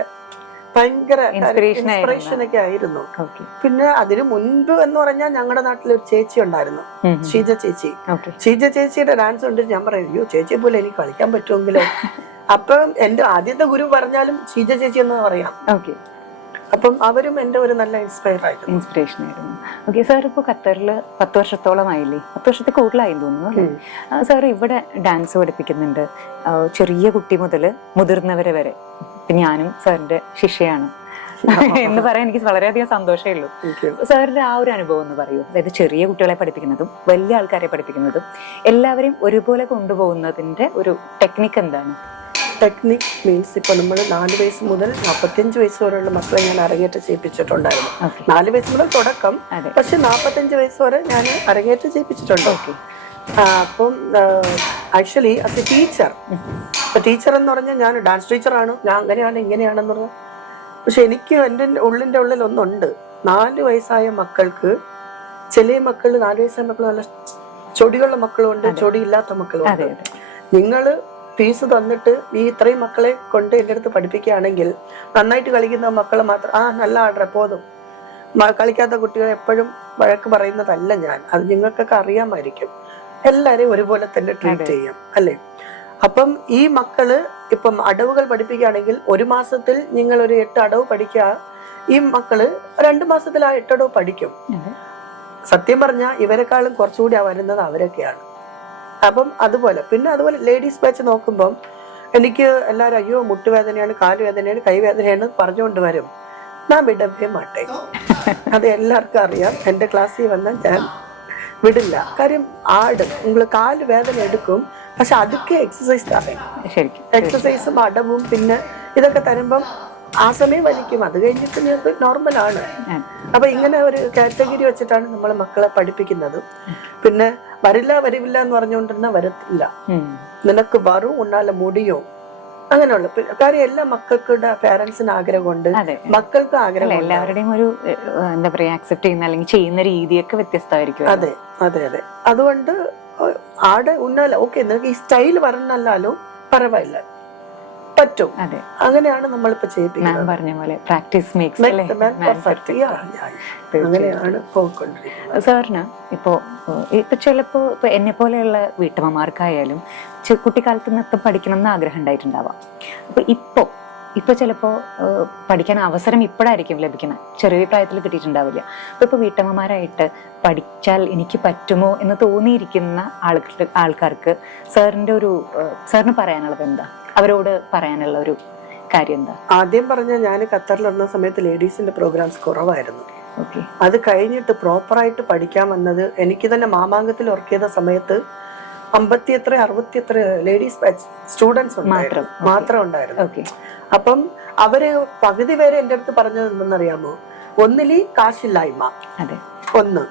ഭയങ്കര ഇൻസ്പിറേഷൻ ഒക്കെ ആയിരുന്നു. പിന്നെ അതിനു മുൻപ് എന്ന് പറഞ്ഞാൽ ഞങ്ങളുടെ നാട്ടിലൊരു ചേച്ചി ഉണ്ടായിരുന്നു, ഷീജ ചേച്ചി. ഷീജ ചേച്ചിയുടെ ഡാൻസ് ഉണ്ട്. ഞാൻ പറയും അയ്യോ ചേച്ചിയെ പോലെ എനിക്ക് കളിക്കാൻ പറ്റുമെങ്കിലോ. അപ്പം എന്റെ ആദ്യത്തെ ഗുരു പറഞ്ഞാലും ഷീജ ചേച്ചി എന്ന് പറയാം. അപ്പം അവരും എന്റെ ഒരു നല്ല ഇൻസ്പിറേഷൻ ആയിരുന്നു. ഓക്കെ, സാർ ഇപ്പോൾ ഖത്തറിൽ 10 വർഷത്തോളമായില്ലേ? 10 വർഷത്തിൽ കൂടുതലായി തോന്നുന്നു അല്ലേ? സാർ ഇവിടെ ഡാൻസ് പഠിപ്പിക്കുന്നുണ്ട്, ചെറിയ കുട്ടി മുതൽ മുതിർന്നവരെ വരെ. ഞാനും സാറിന്റെ ശിഷ്യയാണ് എന്ന് പറയാൻ എനിക്ക് വളരെയധികം സന്തോഷമേ ഉള്ളൂ. സാറിന്റെ ആ ഒരു അനുഭവം എന്ന് പറയൂ. അതായത് ചെറിയ കുട്ടികളെ പഠിപ്പിക്കുന്നതും വലിയ ആൾക്കാരെ പഠിപ്പിക്കുന്നതും എല്ലാവരെയും ഒരുപോലെ കൊണ്ടുപോകുന്നതിന്റെ ഒരു ടെക്നിക്ക് എന്താണ്? ടെക്നിക് മീൻസ് ഇപ്പൊ നമ്മൾ 4 വയസ്സ് മുതൽ 45 വയസ്സ് വരെയുള്ള മക്കളെ ഞാൻ അരങ്ങേറ്റം ചെയ്യിപ്പിച്ചിട്ടുണ്ടായിരുന്നു. 4 വയസ്സ് മുതൽ തുടക്കം, പക്ഷെ 45 വയസ്സ് വരെ ഞാൻ അരങ്ങേറ്റം ചെയ്യിപ്പിച്ചിട്ടുണ്ട്. അപ്പം actually as A teacher, teacher എന്ന് പറഞ്ഞാൽ ഞാൻ ഡാൻസ് ടീച്ചറാണ്, ഞാൻ അങ്ങനെയാണ് ഇങ്ങനെയാണെന്ന് പറഞ്ഞു. പക്ഷെ എനിക്ക് എൻ്റെ ഉള്ളിൻ്റെ ഉള്ളിൽ ഒന്നുണ്ട്. 4 വയസ്സായ മക്കൾക്ക്, ചില മക്കൾ 4 വയസ്സായ മക്കൾ നല്ല ചൊടിയുള്ള മക്കളുണ്ട്, ചൊടിയില്ലാത്ത മക്കളുണ്ട്. നിങ്ങൾ ഫീസ് തന്നിട്ട് ഈ ഇത്രയും മക്കളെ കൊണ്ട് എൻ്റെ അടുത്ത് പഠിപ്പിക്കുകയാണെങ്കിൽ നന്നായിട്ട് കളിക്കുന്ന മക്കളെ മാത്രം നല്ല ആർഡർ പോതും, കളിക്കാത്ത കുട്ടികളെ എപ്പോഴും വഴക്ക് പറയുന്നതല്ല ഞാൻ. അത് നിങ്ങൾക്കൊക്കെ അറിയാമായിരിക്കും. എല്ലാരെയും ഒരുപോലെ തന്നെ ട്രീറ്റ് ചെയ്യാം അല്ലേ? അപ്പം ഈ മക്കള് ഇപ്പം അടവുകൾ പഠിപ്പിക്കുകയാണെങ്കിൽ 1 മാസത്തിൽ നിങ്ങൾ ഒരു 8 അടവ് പഠിക്കുക, ഈ മക്കള് 2 മാസത്തിൽ ആ 8 അടവ് പഠിക്കും. സത്യം പറഞ്ഞാൽ ഇവരെക്കാളും കുറച്ചുകൂടി വരുന്നത് അവരൊക്കെയാണ്. അപ്പം അതുപോലെ പിന്നെ അതുപോലെ ലേഡീസ് ബാച്ച് നോക്കുമ്പം എനിക്ക് എല്ലാവരും അയ്യോ മുട്ടുവേദനയാണ്, കാലുവേദനയാണ്, കൈവേദനയാണ് പറഞ്ഞുകൊണ്ട് വരും. ഞാൻ വിടവേ മാട്ടേ. അത് എല്ലാവർക്കും അറിയാം. എൻ്റെ ക്ലാസ്സിൽ വന്നാൽ ഞാൻ വിടില്ല. കാര്യം നിങ്ങൾ കാല് വേദന എടുക്കും, പക്ഷെ അതൊക്കെ എക്സസൈസ് തറയും. എക്സസൈസും അടവും പിന്നെ ഇതൊക്കെ തരുമ്പം ആ സമയം വലിക്കും, അത് കഴിഞ്ഞിട്ട് നിങ്ങൾക്ക് നോർമലാണ്. അപ്പൊ ഇങ്ങനെ ഒരു കാറ്റഗറി വെച്ചിട്ടാണ് നമ്മൾ മക്കളെ പഠിപ്പിക്കുന്നത്. പിന്നെ വരില്ല എന്ന് പറഞ്ഞുകൊണ്ടിരുന്ന വരത്തില്ല, നിനക്ക് വരും ഉണ്ണാല മുടിയോ അങ്ങനെയുള്ള കാര്യം. എല്ലാ മക്കൾക്കുടെ പേരൻസിന് ആഗ്രഹമുണ്ട്, മക്കൾക്ക് ആഗ്രഹം. എല്ലാവരുടെയും ഒരു എന്താ പറയാ അക്സെപ്റ്റ് ചെയ്യുന്ന അല്ലെങ്കിൽ ചെയ്യുന്ന രീതിയൊക്കെ വ്യത്യസ്തമായിരിക്കും. അതെ അതെ അതെ. അതുകൊണ്ട് ഉണ്ണാല ഓക്കെ, നിനക്ക് ഈ സ്റ്റൈൽ വരണല്ലോ പറവില്ല, പറ്റും. അങ്ങനെയാണ് നമ്മളിപ്പോ ചെയ്യിപ്പിക്കുന്നത്. പറഞ്ഞ പോലെ പ്രാക്ടീസ് മേക്സ് അങ്ങനെയാണ് പോയിക്കൊണ്ടിരിക്കുന്നത്. സാറിന് ഇപ്പോ ചിലപ്പോ എന്നെ പോലെയുള്ള വീട്ടമ്മമാർക്കായാലും കുട്ടിക്കാലത്ത് നൃത്തം പഠിക്കണം എന്ന് ആഗ്രഹം ഉണ്ടായിട്ടുണ്ടാവാം. അപ്പൊ ഇപ്പൊ ചിലപ്പോ പഠിക്കാൻ അവസരം ഇപ്പോഴായിരിക്കും ലഭിക്കുന്നത്, ചെറിയ പ്രായത്തിൽ കിട്ടിയിട്ടുണ്ടാവില്ല. ഇപ്പൊ വീട്ടമ്മമാരായിട്ട് പഠിച്ചാൽ എനിക്ക് പറ്റുമോ എന്ന് തോന്നിയിരിക്കുന്ന ആൾക്കാർക്ക് സാറിന് പറയാനുള്ളത് എന്താ? അവരോട് പറയാനുള്ള ഒരു കാര്യം എന്താ? ആദ്യം പറഞ്ഞ ഞാൻ ഖത്തറിലിരുന്ന സമയത്ത് ലേഡീസിന്റെ പ്രോഗ്രാംസ് കുറവായിരുന്നു. അത് കഴിഞ്ഞിട്ട് പ്രോപ്പറായിട്ട് പഠിക്കാൻ വന്നത് എനിക്ക് തന്നെ മാമാങ്കത്തിൽ വർക്ക് ചെയ്ത സമയത്ത് 50-60 ലേഡീസ് ബാച്ച് സ്റ്റുഡൻസ് മാത്രം ഉണ്ടായിരുന്നു. അപ്പം അവര് പകുതി പേരെ എൻ്റെ അടുത്ത് പറഞ്ഞത് എന്തെന്നറിയാമോ? ഒന്നിലി കാശില്ലായ്മ, ഒന്ന്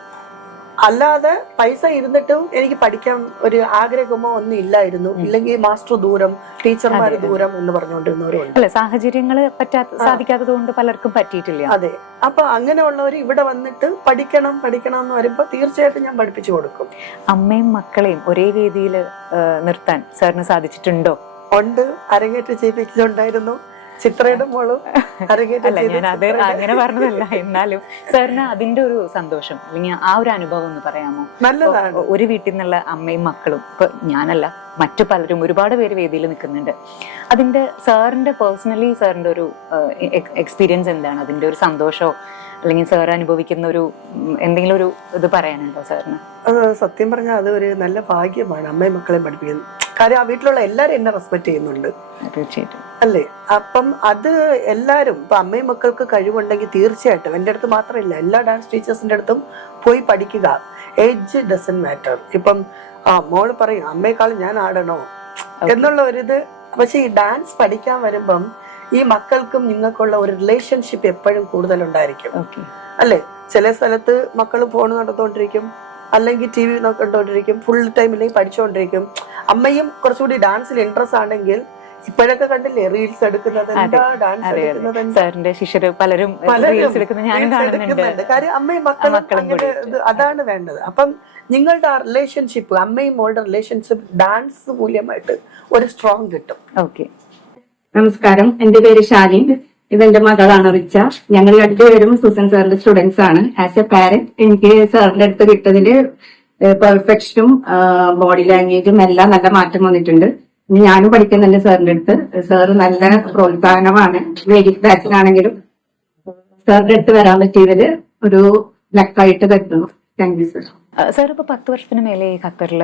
അല്ലാതെ പൈസ ഇരുന്നിട്ടും എനിക്ക് പഠിക്കാൻ ഒരു ആഗ്രഹമോ ഒന്നും ഇല്ലായിരുന്നു. ഇല്ലെങ്കിൽ മാസ്റ്റർ ദൂരം, ടീച്ചർമാര് ദൂരം എന്ന് പറഞ്ഞുകൊണ്ടിരുന്നവരുണ്ട്. സാഹചര്യങ്ങള് സാധിക്കാത്തത് കൊണ്ട് പലർക്കും പറ്റിയിട്ടില്ല. അതെ. അപ്പൊ അങ്ങനെയുള്ളവർ ഇവിടെ വന്നിട്ട് പഠിക്കണം എന്ന് വരുമ്പോ തീർച്ചയായിട്ടും ഞാൻ പഠിപ്പിച്ചു കൊടുക്കും. അമ്മയും മക്കളെയും ഒരേ വേദിയിൽ നിർത്താൻ സാറിന് സാധിച്ചിട്ടുണ്ടോ? ഉണ്ട്, അരങ്ങേറ്റം ചെയ്യിപ്പിച്ചിട്ടുണ്ടായിരുന്നു. ചിത്രയുടെ മോളും അല്ല, ഞാൻ അത് അങ്ങനെ പറഞ്ഞതല്ല. എന്നാലും സാറിന് അതിന്റെ ഒരു സന്തോഷം അല്ലെങ്കിൽ ആ ഒരു അനുഭവം ഒന്ന് പറയാമോ? നല്ലതാണ്. ഒരു വീട്ടിൽ നിന്നുള്ള അമ്മയും മക്കളും, ഇപ്പൊ ഞാനല്ല മറ്റു പലരും ഒരുപാട് പേര് വേദിയിൽ നിൽക്കുന്നുണ്ട്. അതിന്റെ സാറിന്റെ പേഴ്സണലി സാറിന്റെ ഒരു എക്സ്പീരിയൻസ് എന്താണ്? അതിന്റെ ഒരു സന്തോഷമോ അല്ലെങ്കിൽ സാർ അനുഭവിക്കുന്ന ഒരു എന്തെങ്കിലും ഒരു ഇത് പറയാനുണ്ടോ സാറിന്? സത്യം പറഞ്ഞാൽ അത് ഒരു നല്ല ഭാഗ്യമാണ് അമ്മയും മക്കളെയും പഠിപ്പിക്കുന്നത്. കാര്യം ആ വീട്ടിലുള്ള എല്ലാരും എന്നെ റെസ്പെക്ട് ചെയ്യുന്നുണ്ട്. തീർച്ചയായിട്ടും അല്ലേ? അപ്പം അത് എല്ലാരും ഇപ്പൊ അമ്മയും മക്കൾക്ക് കഴിവുണ്ടെങ്കിൽ തീർച്ചയായിട്ടും എൻ്റെ അടുത്ത് മാത്രമല്ല, എല്ലാ ഡാൻസ് ടീച്ചേഴ്സിന്റെ അടുത്തും പോയി പഠിക്കുക. Age doesn't matter. ഇപ്പം മോള് പറയും അമ്മയെക്കാളും ഞാൻ ആടണോ എന്നുള്ള ഒരിത്. പക്ഷെ ഈ ഡാൻസ് പഠിക്കാൻ വരുമ്പം ഈ മക്കൾക്കും നിങ്ങൾക്കുള്ള ഒരു റിലേഷൻഷിപ്പ് എപ്പോഴും കൂടുതലുണ്ടായിരിക്കും അല്ലേ? ചില സ്ഥലത്ത് മക്കൾ ഫോൺ നടന്നുകൊണ്ടിരിക്കും, അല്ലെങ്കിൽ TV നോക്കിക്കൊണ്ടിരിക്കും, ഫുൾ ടൈമിലേക്ക് പഠിച്ചുകൊണ്ടിരിക്കും. അമ്മയും കുറച്ചുകൂടി ഡാൻസിൽ ഇൻട്രസ്റ്റ് ആണെങ്കിൽ ഇപ്പോഴൊക്കെ കണ്ടില്ലേ റീൽസ് എടുക്കുന്നത്, ഡാൻസ് എടുക്കുന്നത്. സാറിന്റെ ശിഷ്യര് പലരും എടുക്കുന്നുണ്ട്. കാര്യം അമ്മയും മക്കളും അതാണ് വേണ്ടത്. അപ്പം നിങ്ങളുടെ ആ റിലേഷൻഷിപ്പ്, അമ്മയും മോളുടെ റിലേഷൻഷിപ്പ് ഡാൻസ് മൂല്യമായിട്ട് ഒരു സ്ട്രോങ് കിട്ടും. ഓക്കെ. നമസ്കാരം, എന്റെ പേര് ഷാലിൻ. ഇതെന്റെ മകളാണ് റിച്ച. ഞങ്ങൾ രണ്ടുപേരും സൂസൻ സാറിന്റെ സ്റ്റുഡൻസ് ആണ്. ആസ് എ പാരന്റ് എനിക്ക് സാറിന്റെ അടുത്ത് കിട്ടതില് പെർഫെക്ഷനും ബോഡി ലാംഗ്വേജും എല്ലാം നല്ല മാറ്റം വന്നിട്ടുണ്ട്. ഞാനും പഠിക്കുന്നുണ്ട് സാറിന്റെ അടുത്ത്. സാറ് നല്ല പ്രോത്സാഹനമാണ്. ലേഡീസ് ബാച്ചിലാണെങ്കിലും സാറിന്റെ അടുത്ത് വരാൻ പറ്റിയതിൽ ഒരു ലക്കായിട്ട് കരുതുന്നു. Thank you sir. സാർ ഇപ്പോൾ 10 വർഷത്തിന് മേലെ ഖത്തറിൽ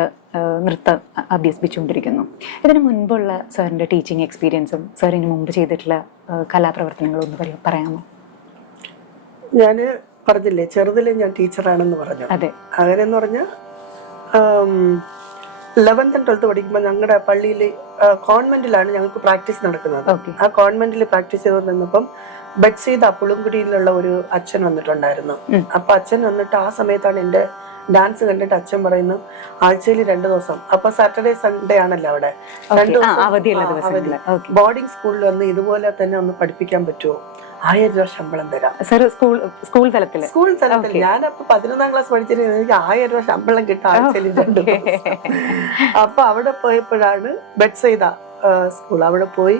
നൃത്തം അഭ്യസിപ്പിച്ചുകൊണ്ടിരിക്കുന്നു. ഇതിനു മുൻപുള്ള സാറിന്റെ ടീച്ചിങ് എക്സ്പീരിയൻസും സാറിന് മുമ്പ് ചെയ്തിട്ടുള്ള കലാപ്രവർത്തനങ്ങളും ഒന്ന് പറയാമോ? ഞാൻ പറഞ്ഞില്ലേ ചെറുതിലെ ഞാൻ ടീച്ചറാണെന്ന് പറഞ്ഞു. അതെ. അങ്ങനെയെന്ന് പറഞ്ഞാൽ 11th and 12th പഠിക്കുമ്പോൾ ഞങ്ങളുടെ പള്ളിയിൽ കോൺവെന്റിലാണ് ഞങ്ങൾക്ക് പ്രാക്ടീസ് നടക്കുന്നത്. ആ കോൺവെന്റിൽ പ്രാക്ടീസ് ചെയ്ത് നിന്നപ്പം ബെറ്റ്സീദ പുളുങ്കുടിയിലുള്ള ഒരു അച്ഛൻ വന്നിട്ടുണ്ടായിരുന്നു. അപ്പൊ അച്ഛൻ വന്നിട്ട് ആ സമയത്താണ് എന്റെ ഡാൻസ് കണ്ടിട്ട് അച്ഛൻ പറയുന്നു ആഴ്ചയിൽ 2 ദിവസം, അപ്പൊ സാറ്റർഡേ സൺഡേ ആണല്ലോ അവിടെ, 2 ദിവസം അവധി, ബോർഡിംഗ് സ്കൂളിൽ വന്ന് ഇതുപോലെ തന്നെ ഒന്ന് പഠിപ്പിക്കാൻ പറ്റുമോ? 1000 രൂപ ശമ്പളം തരാം. സ്കൂൾ തലത്തിൽ ഞാനപ്പോ 11ാം ക്ലാസ് പഠിച്ചിട്ട് എനിക്ക് 1000 രൂപ ശമ്പളം കിട്ടാം ആഴ്ചയിൽ 2 ദിവസം. അപ്പൊ അവിടെ പോയപ്പോഴാണ് ബെറ്റ്സൈദ സ്കൂൾ. അവിടെ പോയി.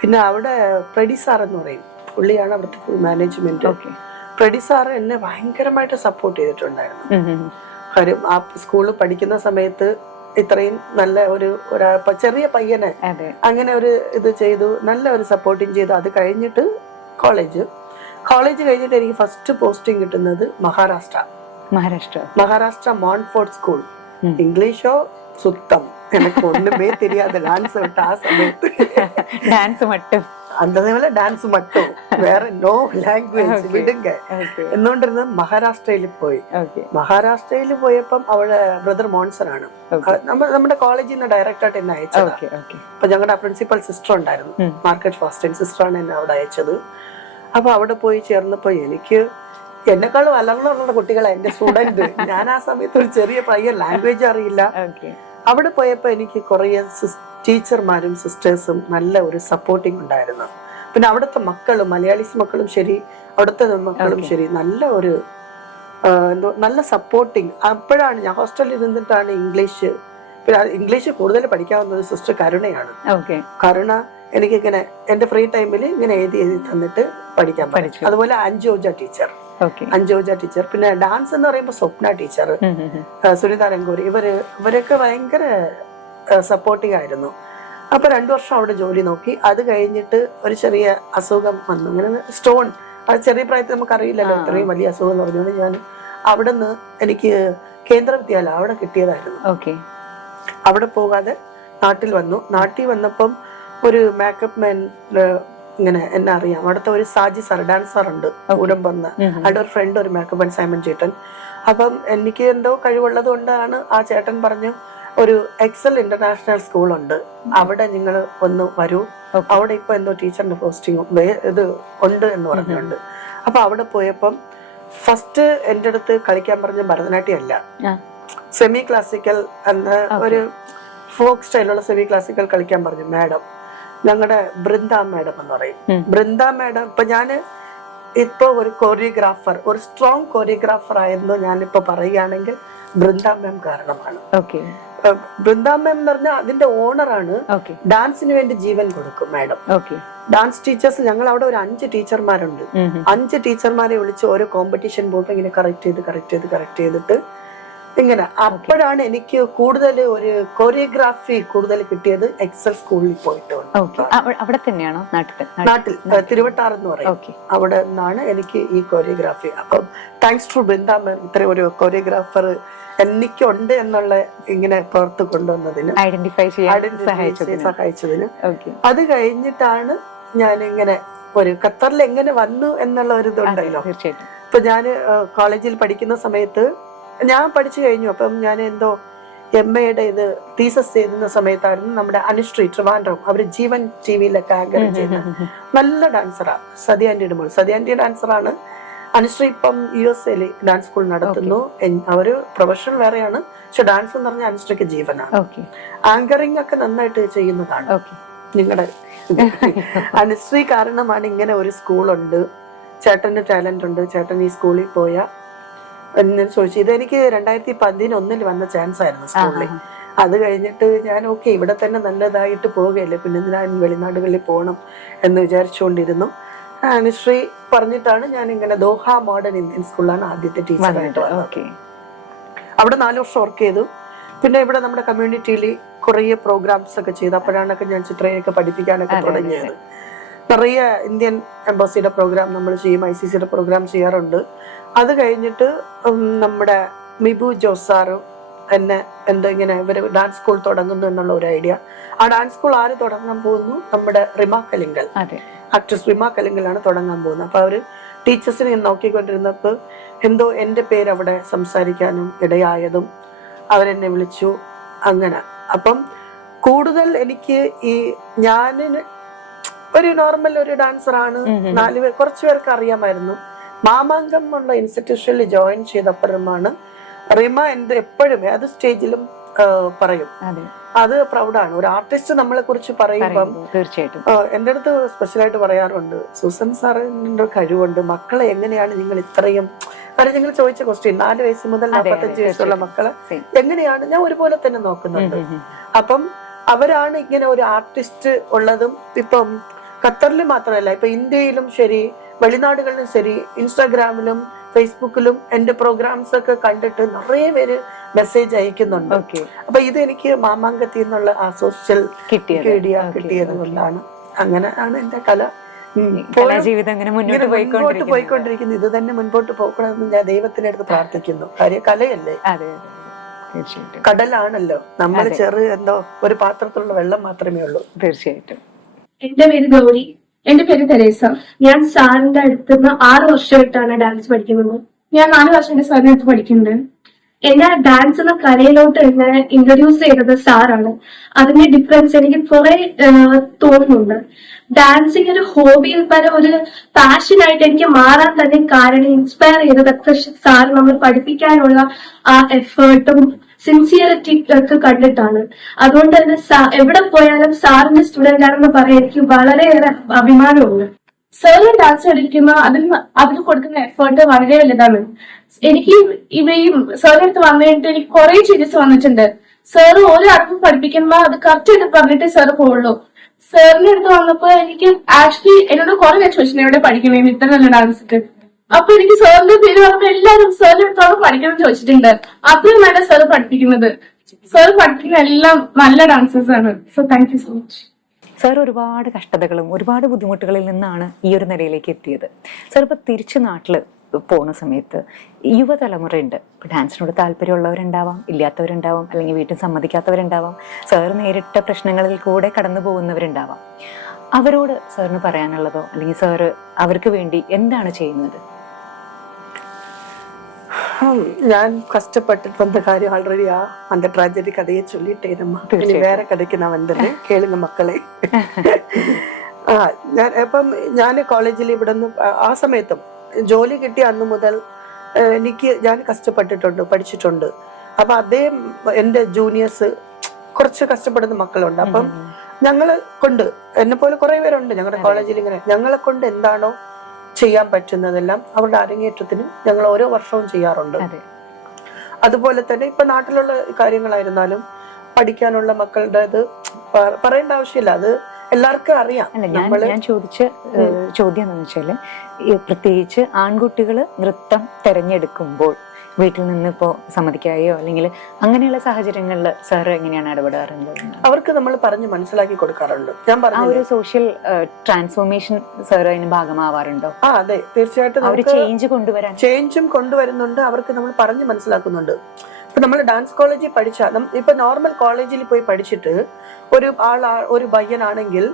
പിന്നെ അവിടെ പ്രഡി സാർ എന്ന് പറയും, പുള്ളിയാണ് അവിടുത്തെ ഫുൾ മാനേജ്മെന്റ്. പ്രഡി സാർ എന്നെ ഭയങ്കരമായിട്ട് സപ്പോർട്ട് ചെയ്തിട്ടുണ്ടായിരുന്നു. കാര്യം ആ സ്കൂളിൽ പഠിക്കുന്ന സമയത്ത് ഇത്രയും നല്ല ഒരു ചെറിയ പയ്യനെ അങ്ങനെ ഒരു ഇത് ചെയ്തു, നല്ല ഒരു സപ്പോർട്ടിങ് ചെയ്തു. അത് കഴിഞ്ഞിട്ട് കോളേജ് കഴിഞ്ഞിട്ട് എനിക്ക് ഫസ്റ്റ് പോസ്റ്റിംഗ് കിട്ടുന്നത് മഹാരാഷ്ട്ര മോൺഫോർട്ട് സ്കൂൾ. ഇംഗ്ലീഷോ സുത്തം எனக்கு ஒண்ணுமே தெரியாது. டான்ஸ் விட்டு ஆ சமயத்து டான்ஸ் மட்டும் அந்த സമയത്ത് ഡാൻസ് മട്ടും, വേറെ നോ ലാംഗ്വേജ് വിടുങ്ക എന്നുകൊണ്ടിരുന്നത്. മഹാരാഷ്ട്രയിൽ പോയപ്പം അവിടെ ബ്രദർ മോൺസൺ ആണ് നമ്മുടെ കോളേജിൽ നിന്ന് ഡയറക്റ്റായിട്ട് എന്നെ അയച്ചത്. അപ്പൊ ഞങ്ങളുടെ പ്രിൻസിപ്പൽ സിസ്റ്റർ ഉണ്ടായിരുന്നു, മാർക്കറ്റ് ഫാസ്റ്റൻ സിസ്റ്ററാണ് എന്നെ അവിടെ അയച്ചത്. അപ്പൊ അവിടെ പോയി ചേർന്നപ്പോ എനിക്ക് എന്നെക്കാൾ വളർന്നുള്ള കുട്ടികളാണ് എന്റെ സ്റ്റുഡന്റ്. ഞാൻ ആ സമയത്ത് ഒരു ചെറിയ പയ്യൻ, ലാംഗ്വേജ് അറിയില്ല. അവിടെ പോയപ്പോ എനിക്ക് കുറെ ടീച്ചർമാരും സിസ്റ്റേഴ്സും നല്ല ഒരു സപ്പോർട്ടിങ് ഉണ്ടായിരുന്നു. പിന്നെ അവിടുത്തെ മക്കളും, മലയാളീസ് മക്കളും ശരി, അവിടുത്തെ മക്കളും ശരി, നല്ല ഒരു നല്ല സപ്പോർട്ടിങ്. അപ്പോഴാണ് ഞാൻ ഹോസ്റ്റലിൽ ഇരുന്നിട്ടാണ് ഇംഗ്ലീഷ് കൂടുതൽ പഠിക്കാവുന്നത് സിസ്റ്റർ കരുണയാണ്. കരുണ എനിക്കിങ്ങനെ എന്റെ ഫ്രീ ടൈമിൽ ഇങ്ങനെ എഴുതി തന്നിട്ട് പഠിക്കാൻ പഠിച്ചു. അതുപോലെ അഞ്ജോജ ടീച്ചർ, പിന്നെ ഡാൻസ് എന്ന് പറയുമ്പോൾ സ്വപ്ന ടീച്ചർ, സുനിത രംഗൂരി, ഇവരൊക്കെ ഭയങ്കര സപ്പോർട്ടിങ് ആയിരുന്നു. അപ്പൊ 2 വർഷം അവിടെ ജോലി നോക്കി. അത് കഴിഞ്ഞിട്ട് ഒരു ചെറിയ അസുഖം വന്നു, ഇങ്ങനെ സ്റ്റോൺ. അത് ചെറിയ പ്രായത്തിൽ നമുക്ക് അറിയില്ലല്ലോ ഇത്രയും വലിയ അസുഖം എന്ന് പറഞ്ഞുകൊണ്ട് ഞാൻ അവിടെ നിന്ന് എനിക്ക് കേന്ദ്ര വിദ്യാലയം അവിടെ കിട്ടിയതായിരുന്നു. അവിടെ പോകാതെ നാട്ടിൽ വന്നു. നാട്ടിൽ വന്നപ്പം ഒരു മേക്കപ്പ് മാൻ ഇങ്ങനെ എന്നെ അറിയാം. അവിടുത്തെ ഒരു സാജി സാർ, ഡാൻസർ ഉണ്ട് ഉടമ്പന്ന, അവിടെ ഒരു ഫ്രണ്ട്, ഒരു മേക്കപ്പ് മാൻ സൈമൺ ചേട്ടൻ. അപ്പം എനിക്ക് എന്തോ കഴിവുള്ളത് കൊണ്ടാണ് ആ ചേട്ടൻ പറഞ്ഞു, ഒരു എക്സൽ ഇന്റർനാഷണൽ സ്കൂളുണ്ട്, അവിടെ നിങ്ങൾ ഒന്ന് വരൂ, അവിടെ ഇപ്പൊ എന്തോ ടീച്ചറിന്റെ പോസ്റ്റിംഗും ഇത് ഉണ്ട് എന്ന് പറഞ്ഞുണ്ട്. അപ്പൊ അവിടെ പോയപ്പം ഫസ്റ്റ് എന്റെ അടുത്ത് കളിക്കാൻ പറഞ്ഞ ഭരതനാട്യം അല്ല, സെമി ക്ലാസിക്കൽ എന്ന ഒരു ഫോക്ക് സ്റ്റൈലുള്ള സെമി ക്ലാസിക്കൽ കളിക്കാൻ പറഞ്ഞു മാഡം. ഞങ്ങളുടെ ബൃന്ദ മാഡം എന്ന് പറയും. ബൃന്ദ മാഡം ഇപ്പൊ ഞാന് ഇപ്പൊ ഒരു കൊറിയോഗ്രാഫർ, ഒരു സ്ട്രോങ് കൊറിയോഗ്രാഫർ ആയിരുന്നു ഞാനിപ്പോ പറയുകയാണെങ്കിൽ ബൃന്ദ മാം കാരണമാണ്. ബൃന്ദ മാം എന്ന് പറഞ്ഞാൽ അതിന്റെ ഓണറാണ്. ഡാൻസിന് വേണ്ടി ജീവൻ കൊടുക്കും മാഡം. ഡാൻസ് ടീച്ചേഴ്സ് ഞങ്ങൾ അവിടെ ഒരു 5 ടീച്ചർമാരുണ്ട്. 5 ടീച്ചർമാരെ വിളിച്ച് ഓരോ കോമ്പറ്റീഷൻ പോകുമ്പോൾ ഇങ്ങനെ കറക്റ്റ് ചെയ്തിട്ട് ഇങ്ങനെ. അപ്പോഴാണ് എനിക്ക് കൂടുതൽ ഒരു കൊറിയോഗ്രാഫി കൂടുതൽ കിട്ടിയത് എക്സൽ സ്കൂളിൽ പോയിട്ട്. അവിടെ തന്നെയാണോ? നാട്ടിൽ തിരുവട്ടാർ എന്ന് പറയും. അവിടെ നിന്നാണ് എനിക്ക് ഈ കൊറിയോഗ്രാഫി. അപ്പം താങ്ക്സ് ടു ബൃന്ദ മാം ഇത്ര ഒരു കൊറിയോഗ്രാഫർ എനിക്കുണ്ട് എന്നുള്ള ഇങ്ങനെ പുറത്ത് കൊണ്ടുവന്നതിന്, ഐഡന്റിഫൈ സഹായിച്ചതിന്. അത് കഴിഞ്ഞിട്ടാണ് ഞാൻ ഇങ്ങനെ ഒരു ഖത്തറിൽ എങ്ങനെ വന്നു എന്നുള്ള ഒരു ഇതുണ്ടല്ലോ. ഇപ്പൊ ഞാൻ കോളേജിൽ പഠിക്കുന്ന സമയത്ത് ഞാൻ പഠിച്ചു കഴിഞ്ഞു. അപ്പം ഞാൻ എന്തോ MA-യുടെ ഇത് തീസസ് ചെയ്യുന്ന സമയത്തായിരുന്നു നമ്മുടെ അനുശ്രീ ട്രിവാൻഡ്രം, അവര് ജീവൻ TV-യിലൊക്കെ ആങ്കർ ചെയ്യുന്ന നല്ല ഡാൻസറാണ് സതിയാന്റിയുടെ മോൾ. സതിയാന്റി ഡാൻസറാണ്. അനുശ്രീ ഇപ്പം USA-ല് ഡാൻസ് സ്കൂൾ നടത്തുന്നു. അവര് പ്രൊഫഷണൽ വേറെയാണ്, പക്ഷെ ഡാൻസ് എന്ന് പറഞ്ഞാൽ അനുശ്രീക്ക് ജീവനാണ്. ആങ്കറിംഗ് ഒക്കെ നന്നായിട്ട് ചെയ്യുന്നതാണ് നിങ്ങളുടെ അനുശ്രീ കാരണമാണ് ഇങ്ങനെ ഒരു സ്കൂളുണ്ട്, ചേട്ടന്റെ ടാലന്റ് ഉണ്ട്, ചേട്ടൻ ഈ സ്കൂളിൽ പോയ എന്ന് ചോദിച്ചു. ഇതെനിക്ക് 2011 വന്ന ചാൻസ് ആയിരുന്നു സ്കൂളിൽ. അത് കഴിഞ്ഞിട്ട് ഞാൻ ഇവിടെ തന്നെ നല്ലതായിട്ട് പോവുകയല്ലേ, പിന്നെ ഞാൻ വെളിനാടുകളിൽ പോകണം എന്ന് വിചാരിച്ചുകൊണ്ടിരുന്നു. അനുശ്രീ പറഞ്ഞിട്ടാണ് ഞാൻ ഇങ്ങനെ ദോഹ മോഡേൺ ഇന്ത്യൻ സ്കൂളിലാണ് ആദ്യത്തെ ടീച്ചറായിട്ട് വന്നത്. അവിടെ 4 വർഷം വർക്ക് ചെയ്തു. പിന്നെ ഇവിടെ നമ്മുടെ കമ്മ്യൂണിറ്റിയിൽ കുറേ പ്രോഗ്രാംസ് ഒക്കെ ചെയ്തു. അപ്പോഴാണൊക്കെ ഞാൻ ചിത്രയൊക്കെ പഠിപ്പിക്കാനൊക്കെ തുടങ്ങിയത്. നിറയെ ഇന്ത്യൻ എംബസിയുടെ പ്രോഗ്രാം നമ്മൾ ചെയ്യും, ICC-യുടെ പ്രോഗ്രാം ചെയ്യാറുണ്ട്. അത് കഴിഞ്ഞിട്ട് നമ്മുടെ മിബു ജോസാറും എന്നെ എന്തോ ഇങ്ങനെ ഇവര് ഡാൻസ് സ്കൂൾ തുടങ്ങുന്നു എന്നുള്ള ഒരു ഐഡിയ. ആ ഡാൻസ് സ്കൂൾ ആര് തുടങ്ങാൻ പോകുന്നു? നമ്മുടെ റിമ കലിങ്കൽ, ആക്ട്രസ് റിമ കലിങ്കലാണ് തുടങ്ങാൻ പോകുന്നത്. അപ്പൊ അവര് ടീച്ചേഴ്സിനെ നോക്കിക്കൊണ്ടിരുന്നപ്പോൾ എന്തോ എന്റെ പേര് അവിടെ സംസാരിക്കാനും ഇടയായതും അവരെന്നെ വിളിച്ചു. അങ്ങനെ അപ്പം കൂടുതൽ എനിക്ക് ഈ ഞാനിന് ഒരു നോർമൽ ഒരു ഡാൻസറാണ്. 4 പേർ കുറച്ചു പേർക്ക് അറിയാമായിരുന്നു. മാമാങ്കം ഉള്ള ഇൻസ്റ്റിറ്റ്യൂഷനിൽ ജോയിൻ ചെയ്തപ്പോഴുമാണ് റിമ എന്റെ എപ്പോഴും ഏത് സ്റ്റേജിലും പറയും, അത് പ്രൗഡാണ്. ഒരു ആർട്ടിസ്റ്റ് നമ്മളെ കുറിച്ച് പറയുമ്പം തീർച്ചയായിട്ടും എന്റെ അടുത്ത് സ്പെഷ്യലായിട്ട് പറയാറുണ്ട്, സൂസൻ സാറിന്റെ കഴിവുണ്ട്, മക്കളെ എങ്ങനെയാണ് നിങ്ങൾ ഇത്രയും, കാരണം നിങ്ങൾ ചോദിച്ച ക്വസ്റ്റ്യൻ 4 വയസ്സ് മുതൽ 45 വയസ്സുള്ള മക്കളെ എങ്ങനെയാണ് ഞാൻ ഒരുപോലെ തന്നെ നോക്കുന്നുണ്ട്. അപ്പം അവരാണ് ഇങ്ങനെ ഒരു ആർട്ടിസ്റ്റ് ഉള്ളതും. ഇപ്പം ഖത്തറിൽ മാത്രമല്ല, ഇപ്പൊ ഇന്ത്യയിലും ശരി, വെളിനാടുകളിലും ശരി, ഇൻസ്റ്റാഗ്രാമിലും ഫേസ്ബുക്കിലും എന്റെ പ്രോഗ്രാംസ് ഒക്കെ കണ്ടിട്ട് നിറയെ പേര് മെസ്സേജ് അയക്കുന്നുണ്ട്. അപ്പൊ ഇത് എനിക്ക് മാമാങ്കത്തിൽ നിന്നുള്ള ആ സോഷ്യൽ മീഡിയ കിട്ടിയത് കൊണ്ടാണ്. അങ്ങനെ ആണ് എന്റെ കല ജീവിതം മുൻപോട്ട് പോയിക്കൊണ്ടിരിക്കുന്നത്. ഇത് തന്നെ മുൻപോട്ട് പോകണമെന്ന് ഞാൻ ദൈവത്തിനടുത്ത് പ്രാർത്ഥിക്കുന്നു. കാര്യം കലയല്ലേ, കടലാണല്ലോ. നമ്മൾ എന്തോ ഒരു പാത്രത്തിലുള്ള വെള്ളം മാത്രമേ ഉള്ളൂ. തീർച്ചയായിട്ടും. എന്റെ പേര് ഗൗരി. എന്റെ പേര് തെരേസ. ഞാൻ സാറിന്റെ അടുത്തുനിന്ന് 6 വർഷമായിട്ടാണ് ഡാൻസ് പഠിക്കുന്നത്. ഞാൻ 4 വർഷം എന്റെ സാറിന്റെ അടുത്ത് പഠിക്കുന്നുണ്ട്. എന്നെ ഡാൻസ് എന്ന കലയിലോട്ട് എന്നെ ഇൻട്രൊഡ്യൂസ് ചെയ്തത് സാറാണ്. അതിന്റെ ഡിഫറൻസ് എനിക്ക് കുറെ തോന്നുന്നുണ്ട്. ഡാൻസിങ് ഒരു ഹോബിയിൽ പരം ഒരു പാഷനായിട്ട് എനിക്ക് മാറാൻ തന്നെ കാരണം ഇൻസ്പയർ ചെയ്തതൊക്കെ സാർ നമ്മൾ പഠിപ്പിക്കാനുള്ള ആ എഫേർട്ടും സിൻസിയറിറ്റി ഒക്കെ കണ്ടിട്ടാണ്. അതുകൊണ്ട് തന്നെ എവിടെ പോയാലും സാറിന്റെ സ്റ്റുഡന്റ് ആണെന്ന് പറയാൻ എനിക്ക് വളരെയേറെ അഭിമാനമുണ്ട്. സാറിന് ഡാൻസ് പഠിക്കുമ്പോൾ അതിന് കൊടുക്കുന്ന എഫേർട്ട് വളരെ വലുതാണ്. എനിക്ക് ഇവയും സാറിന്റെ അടുത്ത് വന്നു കഴിഞ്ഞിട്ട് എനിക്ക് കുറെ ചേഞ്ചസ് വന്നിട്ടുണ്ട്. സാറ് ഓരോ അറിവ് പഠിപ്പിക്കുമ്പോൾ അത് കറക്റ്റ് ആയിട്ട് പറഞ്ഞിട്ടേ സാറ് പോവുള്ളൂ. സാറിന്റെ അടുത്ത് വന്നപ്പോ എനിക്ക് ആക്ച്വലി എന്നോട് കുറെ ഞാൻ ചോദിച്ചു എവിടെ പഠിക്കണേ ഇത്ര നല്ല ഡാൻസ്. അപ്പൊ എനിക്ക് സാറിന്റെ പേര് പറഞ്ഞപ്പോ എല്ലാവരും സാറിന്റെ അടുത്തോളം പഠിക്കണം ചോദിച്ചിട്ടുണ്ട്. അത്രയും നല്ല സാറ് പഠിപ്പിക്കുന്നത്. സാർ പഠിപ്പിക്കുന്ന എല്ലാം നല്ല ഡാൻസേഴ്സ് ആണ്. So thank you so much. Sir ഒരുപാട് കഷ്ടതകളും ഒരുപാട് ബുദ്ധിമുട്ടുകളിൽ നിന്നാണ് ഈ ഒരു നിലയിലേക്ക് എത്തിയത്. സാർ ഇപ്പൊ തിരിച്ചു നാട്ടില് പോകുന്ന സമയത്ത് യുവതലമുറയുണ്ട്. ഡാൻസിനോട് താല്പര്യമുള്ളവരുണ്ടാവാം, ഇല്ലാത്തവരുണ്ടാവാം, അല്ലെങ്കിൽ വീട്ടിൽ സമ്മതിക്കാത്തവരുണ്ടാവാം, സാർ നേരിട്ട പ്രശ്നങ്ങളിൽ കൂടെ കടന്നു പോകുന്നവരുണ്ടാവാം. അവരോട് സാറിന് പറയാനുള്ളതോ അല്ലെങ്കിൽ സാറ് അവർക്ക് വേണ്ടി എന്താണ് ചെയ്യുന്നത്? ഞാൻ കഷ്ടപ്പെട്ടിട്ട് വന്ന കാര്യം ആൾറെഡി அந்த ട്രാജഡി കഥയെ ചൊല്ലിട്ടേനമ്മ. ഇനി വേറെ കഥയ്ക്ക് ഞാൻ വന്നത് കേളുങ്ങ മക്കളെ. ഞാൻ കോളേജിൽ ഇവിടെ നിന്ന് ആ സമയത്തും ജോലി കിട്ടിയ അന്ന് മുതൽ ഞാൻ കഷ്ടപ്പെട്ടിട്ടുണ്ട്, പഠിച്ചിട്ടുണ്ട്. അപ്പൊ അദ്ദേഹം എന്റെ ജൂനിയേഴ്സ് കുറച്ച് കഷ്ടപ്പെടുന്ന മക്കളുണ്ട്. അപ്പം ഞങ്ങളെ കൊണ്ട്, എന്നെ പോലെ കുറെ പേരുണ്ട് ഞങ്ങളുടെ കോളേജിൽ. ഇങ്ങനെ ഞങ്ങളെ കൊണ്ട് എന്താണോ ചെയ്യാൻ പറ്റുന്നതെല്ലാം അവരുടെ അരങ്ങേറ്റത്തിന് ഞങ്ങൾ ഓരോ വർഷവും ചെയ്യാറുണ്ട്. അതുപോലെ തന്നെ ഇപ്പൊ നാട്ടിലുള്ള കാര്യങ്ങളായിരുന്നാലും പഠിക്കാനുള്ള മക്കളുടെ ഇത് പറയേണ്ട ആവശ്യമില്ല, അത് എല്ലാവർക്കും അറിയാം. ഞാൻ ചോദിച്ച ചോദ്യം എന്താണെന്ന് വെച്ചാല്, പ്രത്യേകിച്ച് ആൺകുട്ടികള് നൃത്തം തെരഞ്ഞെടുക്കുമ്പോൾ വീട്ടിൽ നിന്ന് ഇപ്പോ സമ്മതിക്കായോ അല്ലെങ്കിൽ അങ്ങനെയുള്ള സാഹചര്യങ്ങളിൽ സാർ എങ്ങനെയാണ് ഇടപെടാറുള്ളത്? അവർക്ക് നമ്മൾ പറഞ്ഞ് മനസ്സിലാക്കി കൊടുക്കാറുണ്ട്. ഞാൻ പറഞ്ഞു ഒരു സോഷ്യൽ ട്രാൻസ്ഫോർമേഷൻ സാർ അതിന് ഭാഗമാവാറുണ്ടോ? അതെ, തീർച്ചയായിട്ടും ചേഞ്ചും കൊണ്ടുവരുന്നുണ്ട്. അവർക്ക് നമ്മൾ പറഞ്ഞ് മനസ്സിലാക്കുന്നുണ്ട്. ഇപ്പൊ നമ്മൾ ഡാൻസ് കോളേജിൽ പഠിച്ചാൽ, ഇപ്പൊ നോർമൽ കോളേജിൽ പോയി പഠിച്ചിട്ട് ഒരു പയ്യനാണെങ്കിൽ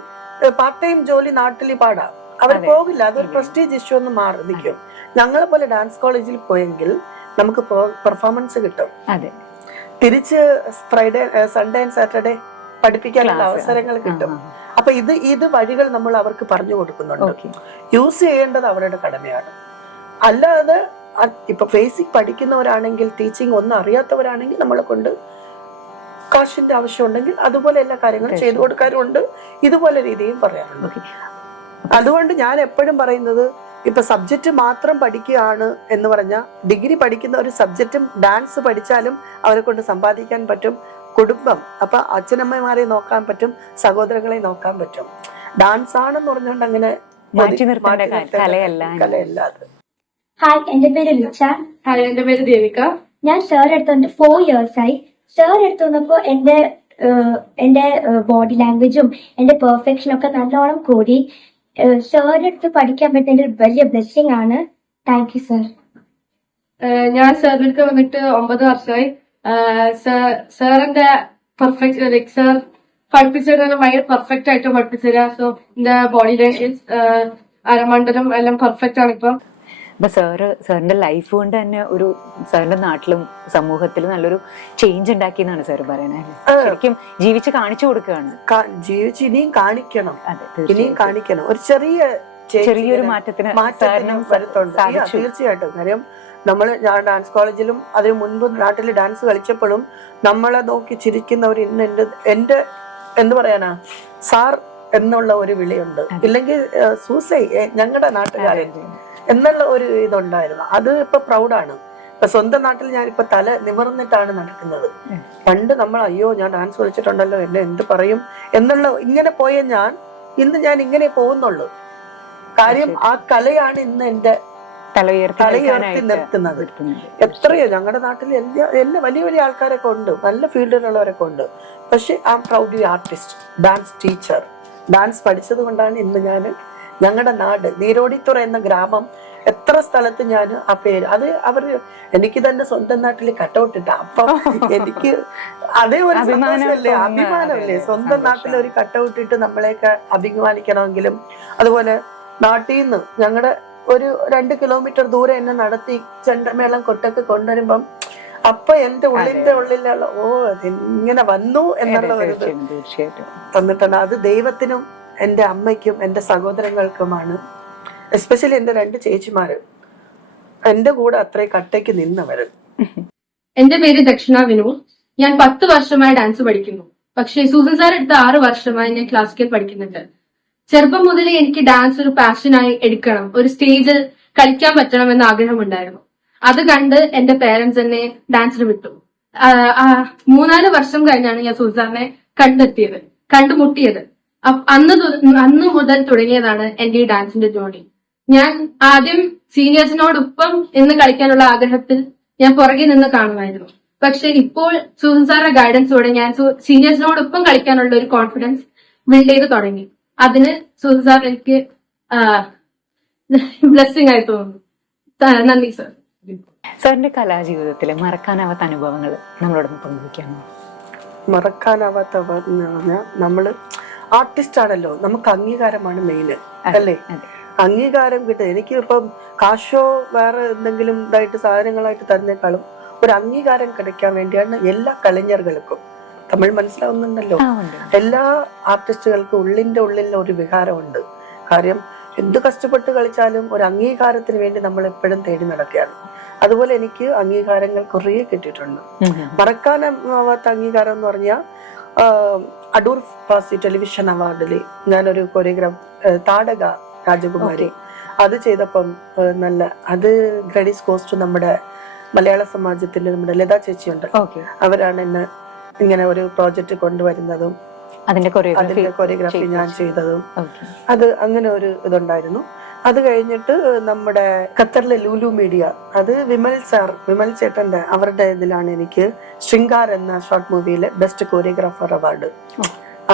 പാർട്ട് ടൈം ജോലി നാട്ടിൽ പാടാം, അവർ പോകില്ല. അതൊരു പ്രസ്റ്റീജ് ഇഷ്യൂ ഒന്ന് മാറി നിൽക്കും. ഞങ്ങളെ പോലെ ഡാൻസ് കോളേജിൽ പോയെങ്കിൽ നമുക്ക് പെർഫോമൻസ് കിട്ടും. തിരിച്ച് ഫ്രൈഡേ, സൺഡേ ആൻഡ് സാറ്റർഡേ പഠിപ്പിക്കാനുള്ള അവസരങ്ങൾ കിട്ടും. അപ്പൊ ഇത് വഴികൾ നമ്മൾ അവർക്ക് പറഞ്ഞു കൊടുക്കുന്നുണ്ട്. യൂസ് ചെയ്യേണ്ടത് അവരുടെ കടമയാണ്. അല്ലാതെ ഇപ്പൊ ബേസിക് പഠിക്കുന്നവരാണെങ്കിൽ, ടീച്ചിങ് ഒന്നും അറിയാത്തവരാണെങ്കിൽ നമ്മളെ കൊണ്ട് കാശിന്റെ ആവശ്യം ഉണ്ടെങ്കിൽ അതുപോലെ എല്ലാ കാര്യങ്ങളും ചെയ്തു കൊടുക്കാറുണ്ട്. ഇതുപോലെ രീതിയും പറയാറുണ്ട്. അതുകൊണ്ട് ഞാൻ എപ്പോഴും പറയുന്നത്, ഇപ്പൊ സബ്ജക്റ്റ് മാത്രം പഠിക്കുകയാണ് എന്ന് പറഞ്ഞാൽ, ഡിഗ്രി പഠിക്കുന്ന ഒരു സബ്ജക്റ്റും ഡാൻസ് പഠിച്ചാലും അവരെ കൊണ്ട് സമ്പാദിക്കാൻ പറ്റും. കുടുംബം, അപ്പൊ അച്ഛനമ്മമാരെ നോക്കാൻ പറ്റും, സഹോദരങ്ങളെ നോക്കാൻ പറ്റും. ഡാൻസ് ആണെന്ന് പറഞ്ഞുകൊണ്ട് അങ്ങനെ കലയല്ല അത്. ഹായ്, എന്റെ പേര് ലിച്ച. ഹായ്, എന്റെ പേര് ദേവിക. ഞാൻ സാർ എടുത്തോണ്ട് 4 years ആയി. സാർ എടുത്തു വന്നപ്പോ എന്റെ ബോഡി ലാംഗ്വേജും എന്റെ പെർഫെക്ഷനും ഒക്കെ നല്ലോണം കൂടി. സാറിന്റെ അടുത്ത് പഠിക്കാൻ പറ്റുന്ന ഒരു വലിയ ബ്ലെസ്സിങ് ആണ്. Thank you sir. ഞാൻ സാറിന്റെ അടുത്ത് വന്നിട്ട് 9 വർഷമായി. സാറിന്റെ പെർഫെക്റ്റ് സാർ പഠിപ്പിച്ചിരുന്ന ഭയങ്കര പെർഫെക്റ്റ് ആയിട്ട് പഠിപ്പിച്ചുതരാം. സോ എന്റെ ബോഡി ലാംഗ്വേജ്, അരമണ്ഡലം എല്ലാം പെർഫെക്റ്റ് ആണ് ഇപ്പം. അപ്പൊ സാറിന്റെ ലൈഫ് കൊണ്ട് തന്നെ ഒരു സാറിന്റെ നാട്ടിലും സമൂഹത്തിലും നല്ലൊരു ചേഞ്ച് ഉണ്ടാക്കിയെന്നാണ് സാർ പറയുന്നത്. ശരിക്കും ജീവിച്ച് കാണിച്ചു കൊടുക്കുകയാണ്. ജീവിച്ച് ഇനിയും കാണിക്കണം. ഒരു ചെറിയൊരു മാറ്റത്തിന് തീർച്ചയായിട്ടും. കാര്യം ഞാൻ ഡാൻസ് കോളേജിലും അതിന് മുൻപ് നാട്ടിൽ ഡാൻസ് കളിച്ചപ്പോഴും നമ്മളെ നോക്കി ചിരിക്കുന്നവർ ഇന്ന് എന്റെ എന്ത് പറയാനാ, സാർ എന്നുള്ള ഒരു വിളിയുണ്ട്. ഇല്ലെങ്കിൽ സൂസൈ ഞങ്ങളുടെ നാട്ടുകാരൻ എന്നുള്ള ഒരു ഇതുണ്ടായിരുന്നു. അത് ഇപ്പൊ പ്രൗഡാണ്. ഇപ്പൊ സ്വന്തം നാട്ടിൽ ഞാനിപ്പോ തല നിവർന്നിട്ടാണ് നടക്കുന്നത്. പണ്ട് നമ്മൾ അയ്യോ ഞാൻ ഡാൻസ് കളിച്ചിട്ടുണ്ടല്ലോ എന്നെ എന്ത് പറയും എന്നുള്ള ഇങ്ങനെ പോയ ഞാൻ ഇന്ന് ഞാൻ ഇങ്ങനെ പോകുന്നുള്ളൂ. കാര്യം ആ കലയാണ് ഇന്ന് എന്റെ തലയുയർത്തി നിർത്തുന്നത്. എത്രയോ ഞങ്ങളുടെ നാട്ടിൽ എല്ലാ വലിയ വലിയ ആൾക്കാരൊക്കെ ഉണ്ട്, നല്ല ഫീൽഡിലുള്ളവരൊക്കെ ഉണ്ട്. പക്ഷെ I am proudly artist, dance teacher. Dance പഠിച്ചത് കൊണ്ടാണ് ഇന്ന് ഞാൻ ഞങ്ങളുടെ നാട് നീരോടിത്തുറ എന്ന ഗ്രാമം എത്ര സ്ഥലത്ത് ഞാൻ ആ പേര് അത് എനിക്ക് തന്നെ സ്വന്തം നാട്ടിൽ കട്ടൗട്ടിട്ട. അപ്പൊ എനിക്ക് അതേ ഒരു സന്തോഷമല്ലേ, അഭിമാനമല്ലേ സ്വന്തം നാട്ടിൽ ഒരു കട്ടൗട്ടിട്ട് നമ്മളെയൊക്കെ അഭിമാനിക്കണമെങ്കിലും. അതുപോലെ നാട്ടിൽ നിന്ന് ഞങ്ങളുടെ ഒരു 2 കിലോമീറ്റർ ദൂരെ എന്നെ നടത്തി ചെണ്ടമേളം കൊട്ടൊക്കെ കൊണ്ടുവരുമ്പം അപ്പൊ എന്റെ ഉള്ളിലുള്ള ഇങ്ങനെ വന്നു എന്നുള്ള ഒരു തന്നിട്ടുണ്ട്. അത് ദൈവത്തിനും എന്റെ അമ്മയ്ക്കും എന്റെ സഹോദരങ്ങൾക്കുമാണ്. എസ്പെഷ്യലി എന്റെ 2 ചേച്ചിമാര് എന്റെ കൂടെ അത്രയും കട്ടയ്ക്ക് നിന്നവര്. എന്റെ പേര് ദക്ഷിണ വിനു. ഞാൻ 10 വർഷമായി ഡാൻസ് പഠിക്കുന്നു. പക്ഷേ സൂസൻ സാർ എടുത്ത 6 വർഷമായി ഞാൻ ക്ലാസിക്കൽ പഠിക്കുന്നുണ്ട്. ചെറുപ്പം മുതലേ എനിക്ക് ഡാൻസ് ഒരു പാഷനായി എടുക്കണം, ഒരു സ്റ്റേജിൽ കളിക്കാൻ പറ്റണം എന്ന ആഗ്രഹമുണ്ടായിരുന്നു. അത് കണ്ട് എന്റെ പേരൻസ് എന്നെ ഡാൻസിന് വിട്ടു. 3-4 വർഷം കഴിഞ്ഞാണ് ഞാൻ സൂസൻ സാറിനെ കണ്ടുമുട്ടിയത്. അന്ന് മുതൽ തുടങ്ങിയതാണ് എന്റെ ഈ ഡാൻസിന്റെ ജോണി. ഞാൻ ആദ്യം സീനിയേഴ്സിനോടൊപ്പം ഇന്ന് കളിക്കാനുള്ള ആഗ്രഹത്തിൽ ഞാൻ പുറകെ നിന്ന് കാണുമായിരുന്നു. പക്ഷെ ഇപ്പോൾ സൂസൻ സാറിന്റെ ഗൈഡൻസോടെ ഞാൻ സീനിയേഴ്സിനോടൊപ്പം കളിക്കാനുള്ള ഒരു കോൺഫിഡൻസ് ബിൽഡ് ചെയ്ത് തുടങ്ങി. അതിന് സൂസൻ സാർ എനിക്ക് ബ്ലെസ്സിങ് ആയി തോന്നുന്നു. നന്ദി സർ. സാറിന്റെ കലാജീവിതത്തിലെ മറക്കാനാവാത്ത അനുഭവങ്ങൾ നമ്മളോടൊന്ന് പങ്കുവയ്ക്കാമോ? മറക്കാനാവാത്ത പറഞ്ഞാൽ നമ്മള് ആർട്ടിസ്റ്റ് ആണല്ലോ, നമുക്ക് അംഗീകാരമാണ് മെയിന് അല്ലേ? അംഗീകാരം കിട്ടുക എനിക്ക് ഇപ്പം കാശോ വേറെ എന്തെങ്കിലും ഇതായിട്ട് സാധനങ്ങളായിട്ട് തന്നേക്കാളും ഒരു അംഗീകാരം கிடைക്കാൻ വേണ്ടിയാണ് എല്ലാ കളിഞ്ഞറുകൾക്കും. തമിഴ് മനസ്സിലാവുന്നുണ്ടല്ലോ. എല്ലാ ആർട്ടിസ്റ്റുകൾക്കും ഉള്ളിൽ ഒരു വികാരമുണ്ട്. കാര്യം എന്ത് കഷ്ടപ്പെട്ട് കളിച്ചാലും ഒരു അംഗീകാരത്തിന് വേണ്ടി നമ്മൾ എപ്പോഴും തേടി നടക്കുകയാണ്. അതുപോലെ എനിക്ക് അംഗീകാരങ്ങൾ കുറേ കിട്ടിയിട്ടുണ്ട്. മറക്കാനാവാത്ത അംഗീകാരം എന്ന് പറഞ്ഞാൽ അടൂർ ഫാസി ടെലിവിഷൻ അവാർഡില് ഞാനൊരു കൊറിയോഗ്രാഫ് താടക രാജകുമാരി അത് ചെയ്തപ്പം അത് ഗ്രഡീസ് കോസ്റ്റ് നമ്മുടെ മലയാള സമാജത്തിന്റെ നമ്മുടെ ലതാ ചേച്ചിയുണ്ട്, അവരാണ് എന്നെ ഇങ്ങനെ ഒരു പ്രോജക്റ്റ് കൊണ്ടുവരുന്നതും അതിന്റെ കൊറിയോഗ്രാഫി ഞാൻ ചെയ്തതും. അത് അങ്ങനെ ഒരു ഇതുണ്ടായിരുന്നു. അത് കഴിഞ്ഞിട്ട് നമ്മുടെ ഖത്തറിലെ ലൂലു മീഡിയ, അത് വിമൽ ചേട്ടന്റെ അവരുടെ ഇതിലാണ് എനിക്ക് ശൃംഗാർ എന്ന ഷോർട്ട് മൂവിയിലെ ബെസ്റ്റ് കൊറിയോഗ്രാഫർ അവാർഡ്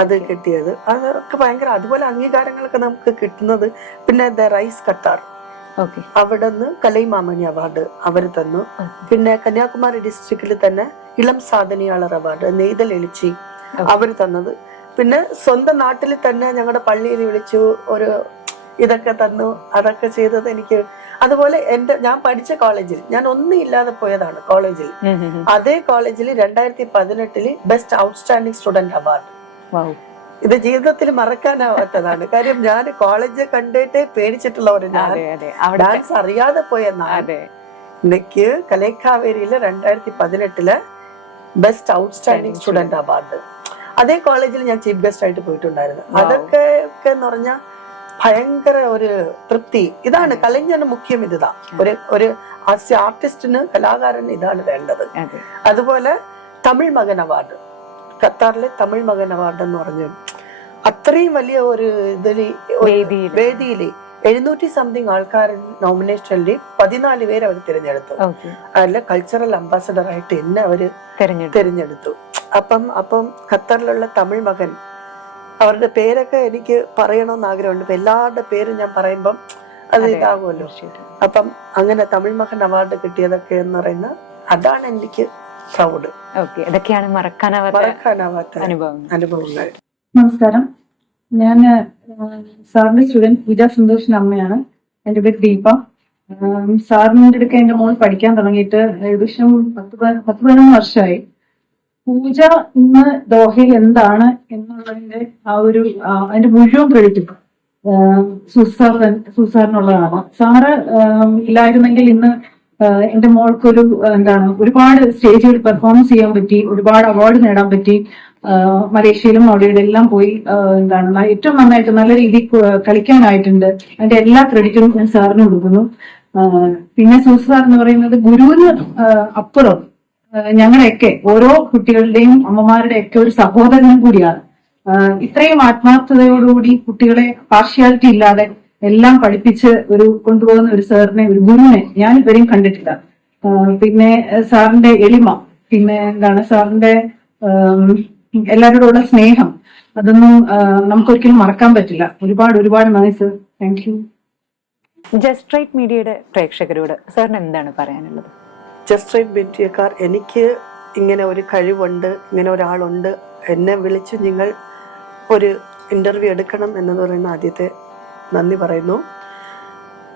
അത് കിട്ടിയത്. അതൊക്കെ ഭയങ്കര അതുപോലെ അംഗീകാരങ്ങളൊക്കെ നമുക്ക് കിട്ടുന്നത്. പിന്നെ ദ റൈസ് ഖത്താർ അവിടെ നിന്ന് കലൈമാമണി അവാർഡ് അവർ തന്നു. പിന്നെ കന്യാകുമാരി ഡിസ്ട്രിക്റ്റിൽ തന്നെ ഇളം സാധനയാളർ അവാർഡ് നെയ്തൽ എളിച്ചി അവർ തന്നത്. പിന്നെ സ്വന്തം നാട്ടിൽ തന്നെ ഞങ്ങളുടെ പള്ളിയിൽ വിളിച്ചു ഒരു ഇതൊക്കെ തന്നു. അതൊക്കെ ചെയ്തത് എനിക്ക്. അതുപോലെ ഞാൻ പഠിച്ച കോളേജിൽ ഞാൻ ഒന്നും ഇല്ലാതെ പോയതാണ് കോളേജിൽ. അതേ കോളേജിൽ 2018 ബെസ്റ്റ് ഔട്ട്സ്റ്റാൻഡിംഗ് സ്റ്റുഡന്റ് അവാർഡ്. ഇത് ജീവിതത്തിൽ മറക്കാനാവാത്തതാണ്. കാര്യം ഞാൻ കോളേജ് കണ്ടിട്ടേ പേടിച്ചിട്ടുള്ള ഒരു ഡാൻസ് അറിയാതെ പോയ എനിക്ക് കലേക്കാവേരിയില് 2018 ബെസ്റ്റ് ഔട്ട്സ്റ്റാൻഡിംഗ് സ്റ്റുഡന്റ് അവാർഡ്. അതേ കോളേജിൽ ഞാൻ ചീഫ് ഗസ്റ്റ് ആയിട്ട് പോയിട്ടുണ്ടായിരുന്നു. അതൊക്കെ എന്ന് പറഞ്ഞാൽ ഭയങ്കര ഒരു തൃപ്തി. ഇതാണ് കലഞ്ഞന് മുഖ്യം. ഇതാ ഒരു ആർട്ടിസ്റ്റിന് കലാകാരന് ഇതാണ് വേണ്ടത്. അതുപോലെ തമിഴ് മകൻ അവാർഡ്, ഖത്താറിലെ തമിഴ് മകൻ അവാർഡ് എന്ന് പറഞ്ഞു അത്രയും വലിയ ഒരു വേദിയില് 700 സംതിങ് ആൾക്കാരുടെ നോമിനേഷനിൽ 14 പേര് അവർ തിരഞ്ഞെടുത്തു. അതിലെ കൾച്ചറൽ അംബാസഡർ ആയിട്ട് എന്നെ അവര് തിരഞ്ഞെടുത്തു. അപ്പം ഖത്തറിലുള്ള തമിഴ് മകൻ അവരുടെ പേരൊക്കെ എനിക്ക് പറയണമെന്ന് ആഗ്രഹമുണ്ട്. ഇപ്പൊ എല്ലാവരുടെ പേരും ഞാൻ പറയുമ്പം അത് ഇതാകുമല്ലോ. അപ്പം അങ്ങനെ തമിഴ് മകൻ അവാർഡ് കിട്ടിയതൊക്കെ എന്ന് പറയുന്ന അതാണ് എനിക്ക് പ്രൗഡ്. ഇതൊക്കെയാണ് മറക്കാനാവാത്ത അനുഭവങ്ങൾ. നമസ്കാരം, ഞാൻ സാറിന്റെ സ്റ്റുഡന്റ് വിജ സന്തോഷിന്റെ അമ്മയാണ്. എന്റെ പേര് ദീപ. സാറിന്റെ അടുക്ക എന്റെ മോൾ പഠിക്കാൻ തുടങ്ങിയിട്ട് ഏകദേശം 10-11 വർഷമായി. പൂജ ഇന്ന് ദോഹയിൽ എന്താണ് എന്നുള്ളതിന്റെ അതിന്റെ മുഴുവൻ ക്രെഡിറ്റ് സുസാറിനുള്ളതാണ്. സാറ് ഇല്ലായിരുന്നെങ്കിൽ ഇന്ന് എന്റെ മോൾക്കൊരു ഒരുപാട് സ്റ്റേജുകൾ പെർഫോമൻസ് ചെയ്യാൻ പറ്റി, ഒരുപാട് അവാർഡ് നേടാൻ പറ്റി. മലേഷ്യയിലും അവിടെ എല്ലാം പോയി ഏറ്റവും നന്നായിട്ട് നല്ല രീതിയിൽ കളിക്കാനായിട്ടുണ്ട്. അതിന്റെ എല്ലാ ക്രെഡിറ്റും ഞാൻ സാറിന് കൊടുക്കുന്നു. പിന്നെ സൂസ സാർ എന്ന് പറയുന്നത് ഗുരുവിന് അപ്പുറം ഞങ്ങളുടെയൊക്കെ ഓരോ കുട്ടികളുടെയും അമ്മമാരുടെയൊക്കെ ഒരു സഹോദരനും കൂടിയാണ്. ഇത്രയും ആത്മാർത്ഥതയോടുകൂടി കുട്ടികളെ പാർഷ്യാലിറ്റി ഇല്ലാതെ എല്ലാം പഠിപ്പിച്ച് കൊണ്ടുപോകുന്ന ഒരു സാറിനെ, ഒരു ഗുരുവിനെ ഞാൻ ഇവരെയും കണ്ടിട്ടില്ല. പിന്നെ സാറിന്റെ എളിമ, പിന്നെ സാറിന്റെ എല്ലാവരോടുള്ള സ്നേഹം, അതൊന്നും നമുക്കൊരിക്കലും മറക്കാൻ പറ്റില്ല. ഒരുപാട് നന്ദി sir. Thank you. Just right മീഡിയയുടെ പ്രേക്ഷകരോട് സാറിന് എന്താണ് പറയാനുള്ളത്? ജസ്റ്റ് റൈറ്റ് മീഡിയക്കാർ, എനിക്ക് ഇങ്ങനെ ഒരു കഴിവുണ്ട്, ഇങ്ങനെ ഒരാളുണ്ട്, എന്നെ വിളിച്ച് നിങ്ങൾ ഒരു ഇന്റർവ്യൂ എടുക്കണം എന്ന് പറയുന്ന ആദ്യത്തെ നന്ദി പറയുന്നു.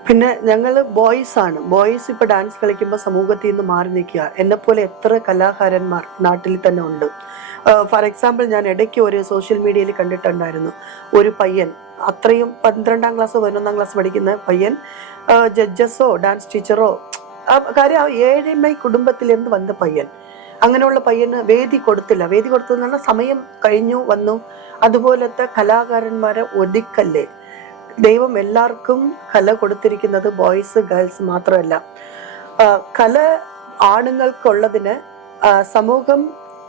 പിന്നെ ഞങ്ങൾ ബോയ്സ് ആണ്. ബോയ്സ് ഇപ്പോൾ ഡാൻസ് കളിക്കുമ്പോൾ സമൂഹത്തിൽ നിന്ന് മാറി നിൽക്കുക. എന്നെപ്പോലെ എത്ര കലാകാരന്മാർ നാട്ടിൽ തന്നെ ഉണ്ട്. ഫോർ എക്സാമ്പിൾ, ഞാൻ ഇടയ്ക്ക് ഒരു സോഷ്യൽ മീഡിയയിൽ കണ്ടിട്ടുണ്ടായിരുന്നു ഒരു പയ്യൻ, അത്രയും 12ാം ക്ലാസ് 11ാം ക്ലാസ് പഠിക്കുന്ന പയ്യൻ, ജഡ്ജസോ ഡാൻസ് ടീച്ചറോ, കാര്യം 7 കുടുംബത്തിലിருந்து വന്ന പയ്യൻ. അങ്ങനെയുള്ള പയ്യന് വേദി കൊടുത്തില്ല. വേദി കൊടുത്തതെന്ന് പറഞ്ഞാൽ സമയം കഴിഞ്ഞു വന്നു. അതുപോലത്തെ കലാകാരന്മാരെ ഒതുക്കല്ലേ. ദൈവം എല്ലാവർക്കും കല കൊടുത്തിരിക്കുന്നത് ബോയ്സ് ഗേൾസ് മാത്രമല്ല. കല ആണുങ്ങൾക്കുള്ളതിന് സമൂഹം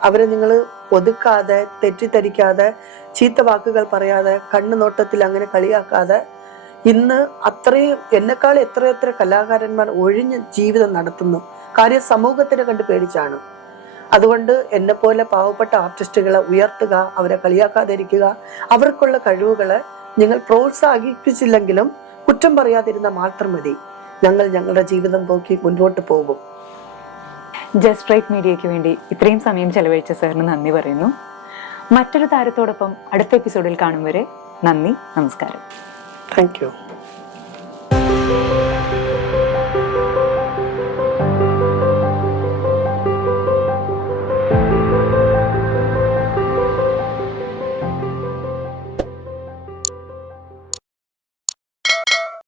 അവരെ നിങ്ങൾ ഒതുക്കാതെ, തെറ്റിദ്ധരിക്കാതെ, ചീത്ത വാക്കുകൾ പറയാതെ, കണ്ണുനോട്ടത്തിൽ അങ്ങനെ കളിയാക്കാതെ, ഇന്ന് അത്രയും എന്നെക്കാൾ എത്ര കലാകാരന്മാർ ഒഴിഞ്ഞ് ജീവിതം നടത്തുന്നു. കാര്യം സമൂഹത്തിനെ കണ്ട് പേടിച്ചാണ്. അതുകൊണ്ട് എന്നെപ്പോലെ പാവപ്പെട്ട ആർട്ടിസ്റ്റുകളെ ഉയർത്തുക, അവരെ കളിയാക്കാതിരിക്കുക. അവർക്കുള്ള കഴിവുകളെ നിങ്ങൾ പ്രോത്സാഹിപ്പിച്ചില്ലെങ്കിലും കുറ്റം പറയാതിരുന്ന മാത്രം മതി. ഞങ്ങളുടെ ജീവിതം നോക്കി മുൻപോട്ട് പോകും. ജസ്റ്റ് റൈറ്റ് മീഡിയയ്ക്ക് വേണ്ടി ഇത്രയും സമയം ചെലവഴിച്ച സാറിന് നന്ദി പറയുന്നു. മറ്റൊരു താരത്തോടൊപ്പം അടുത്ത എപ്പിസോഡിൽ കാണും വരെ നന്ദി, നമസ്കാരം. Thank you.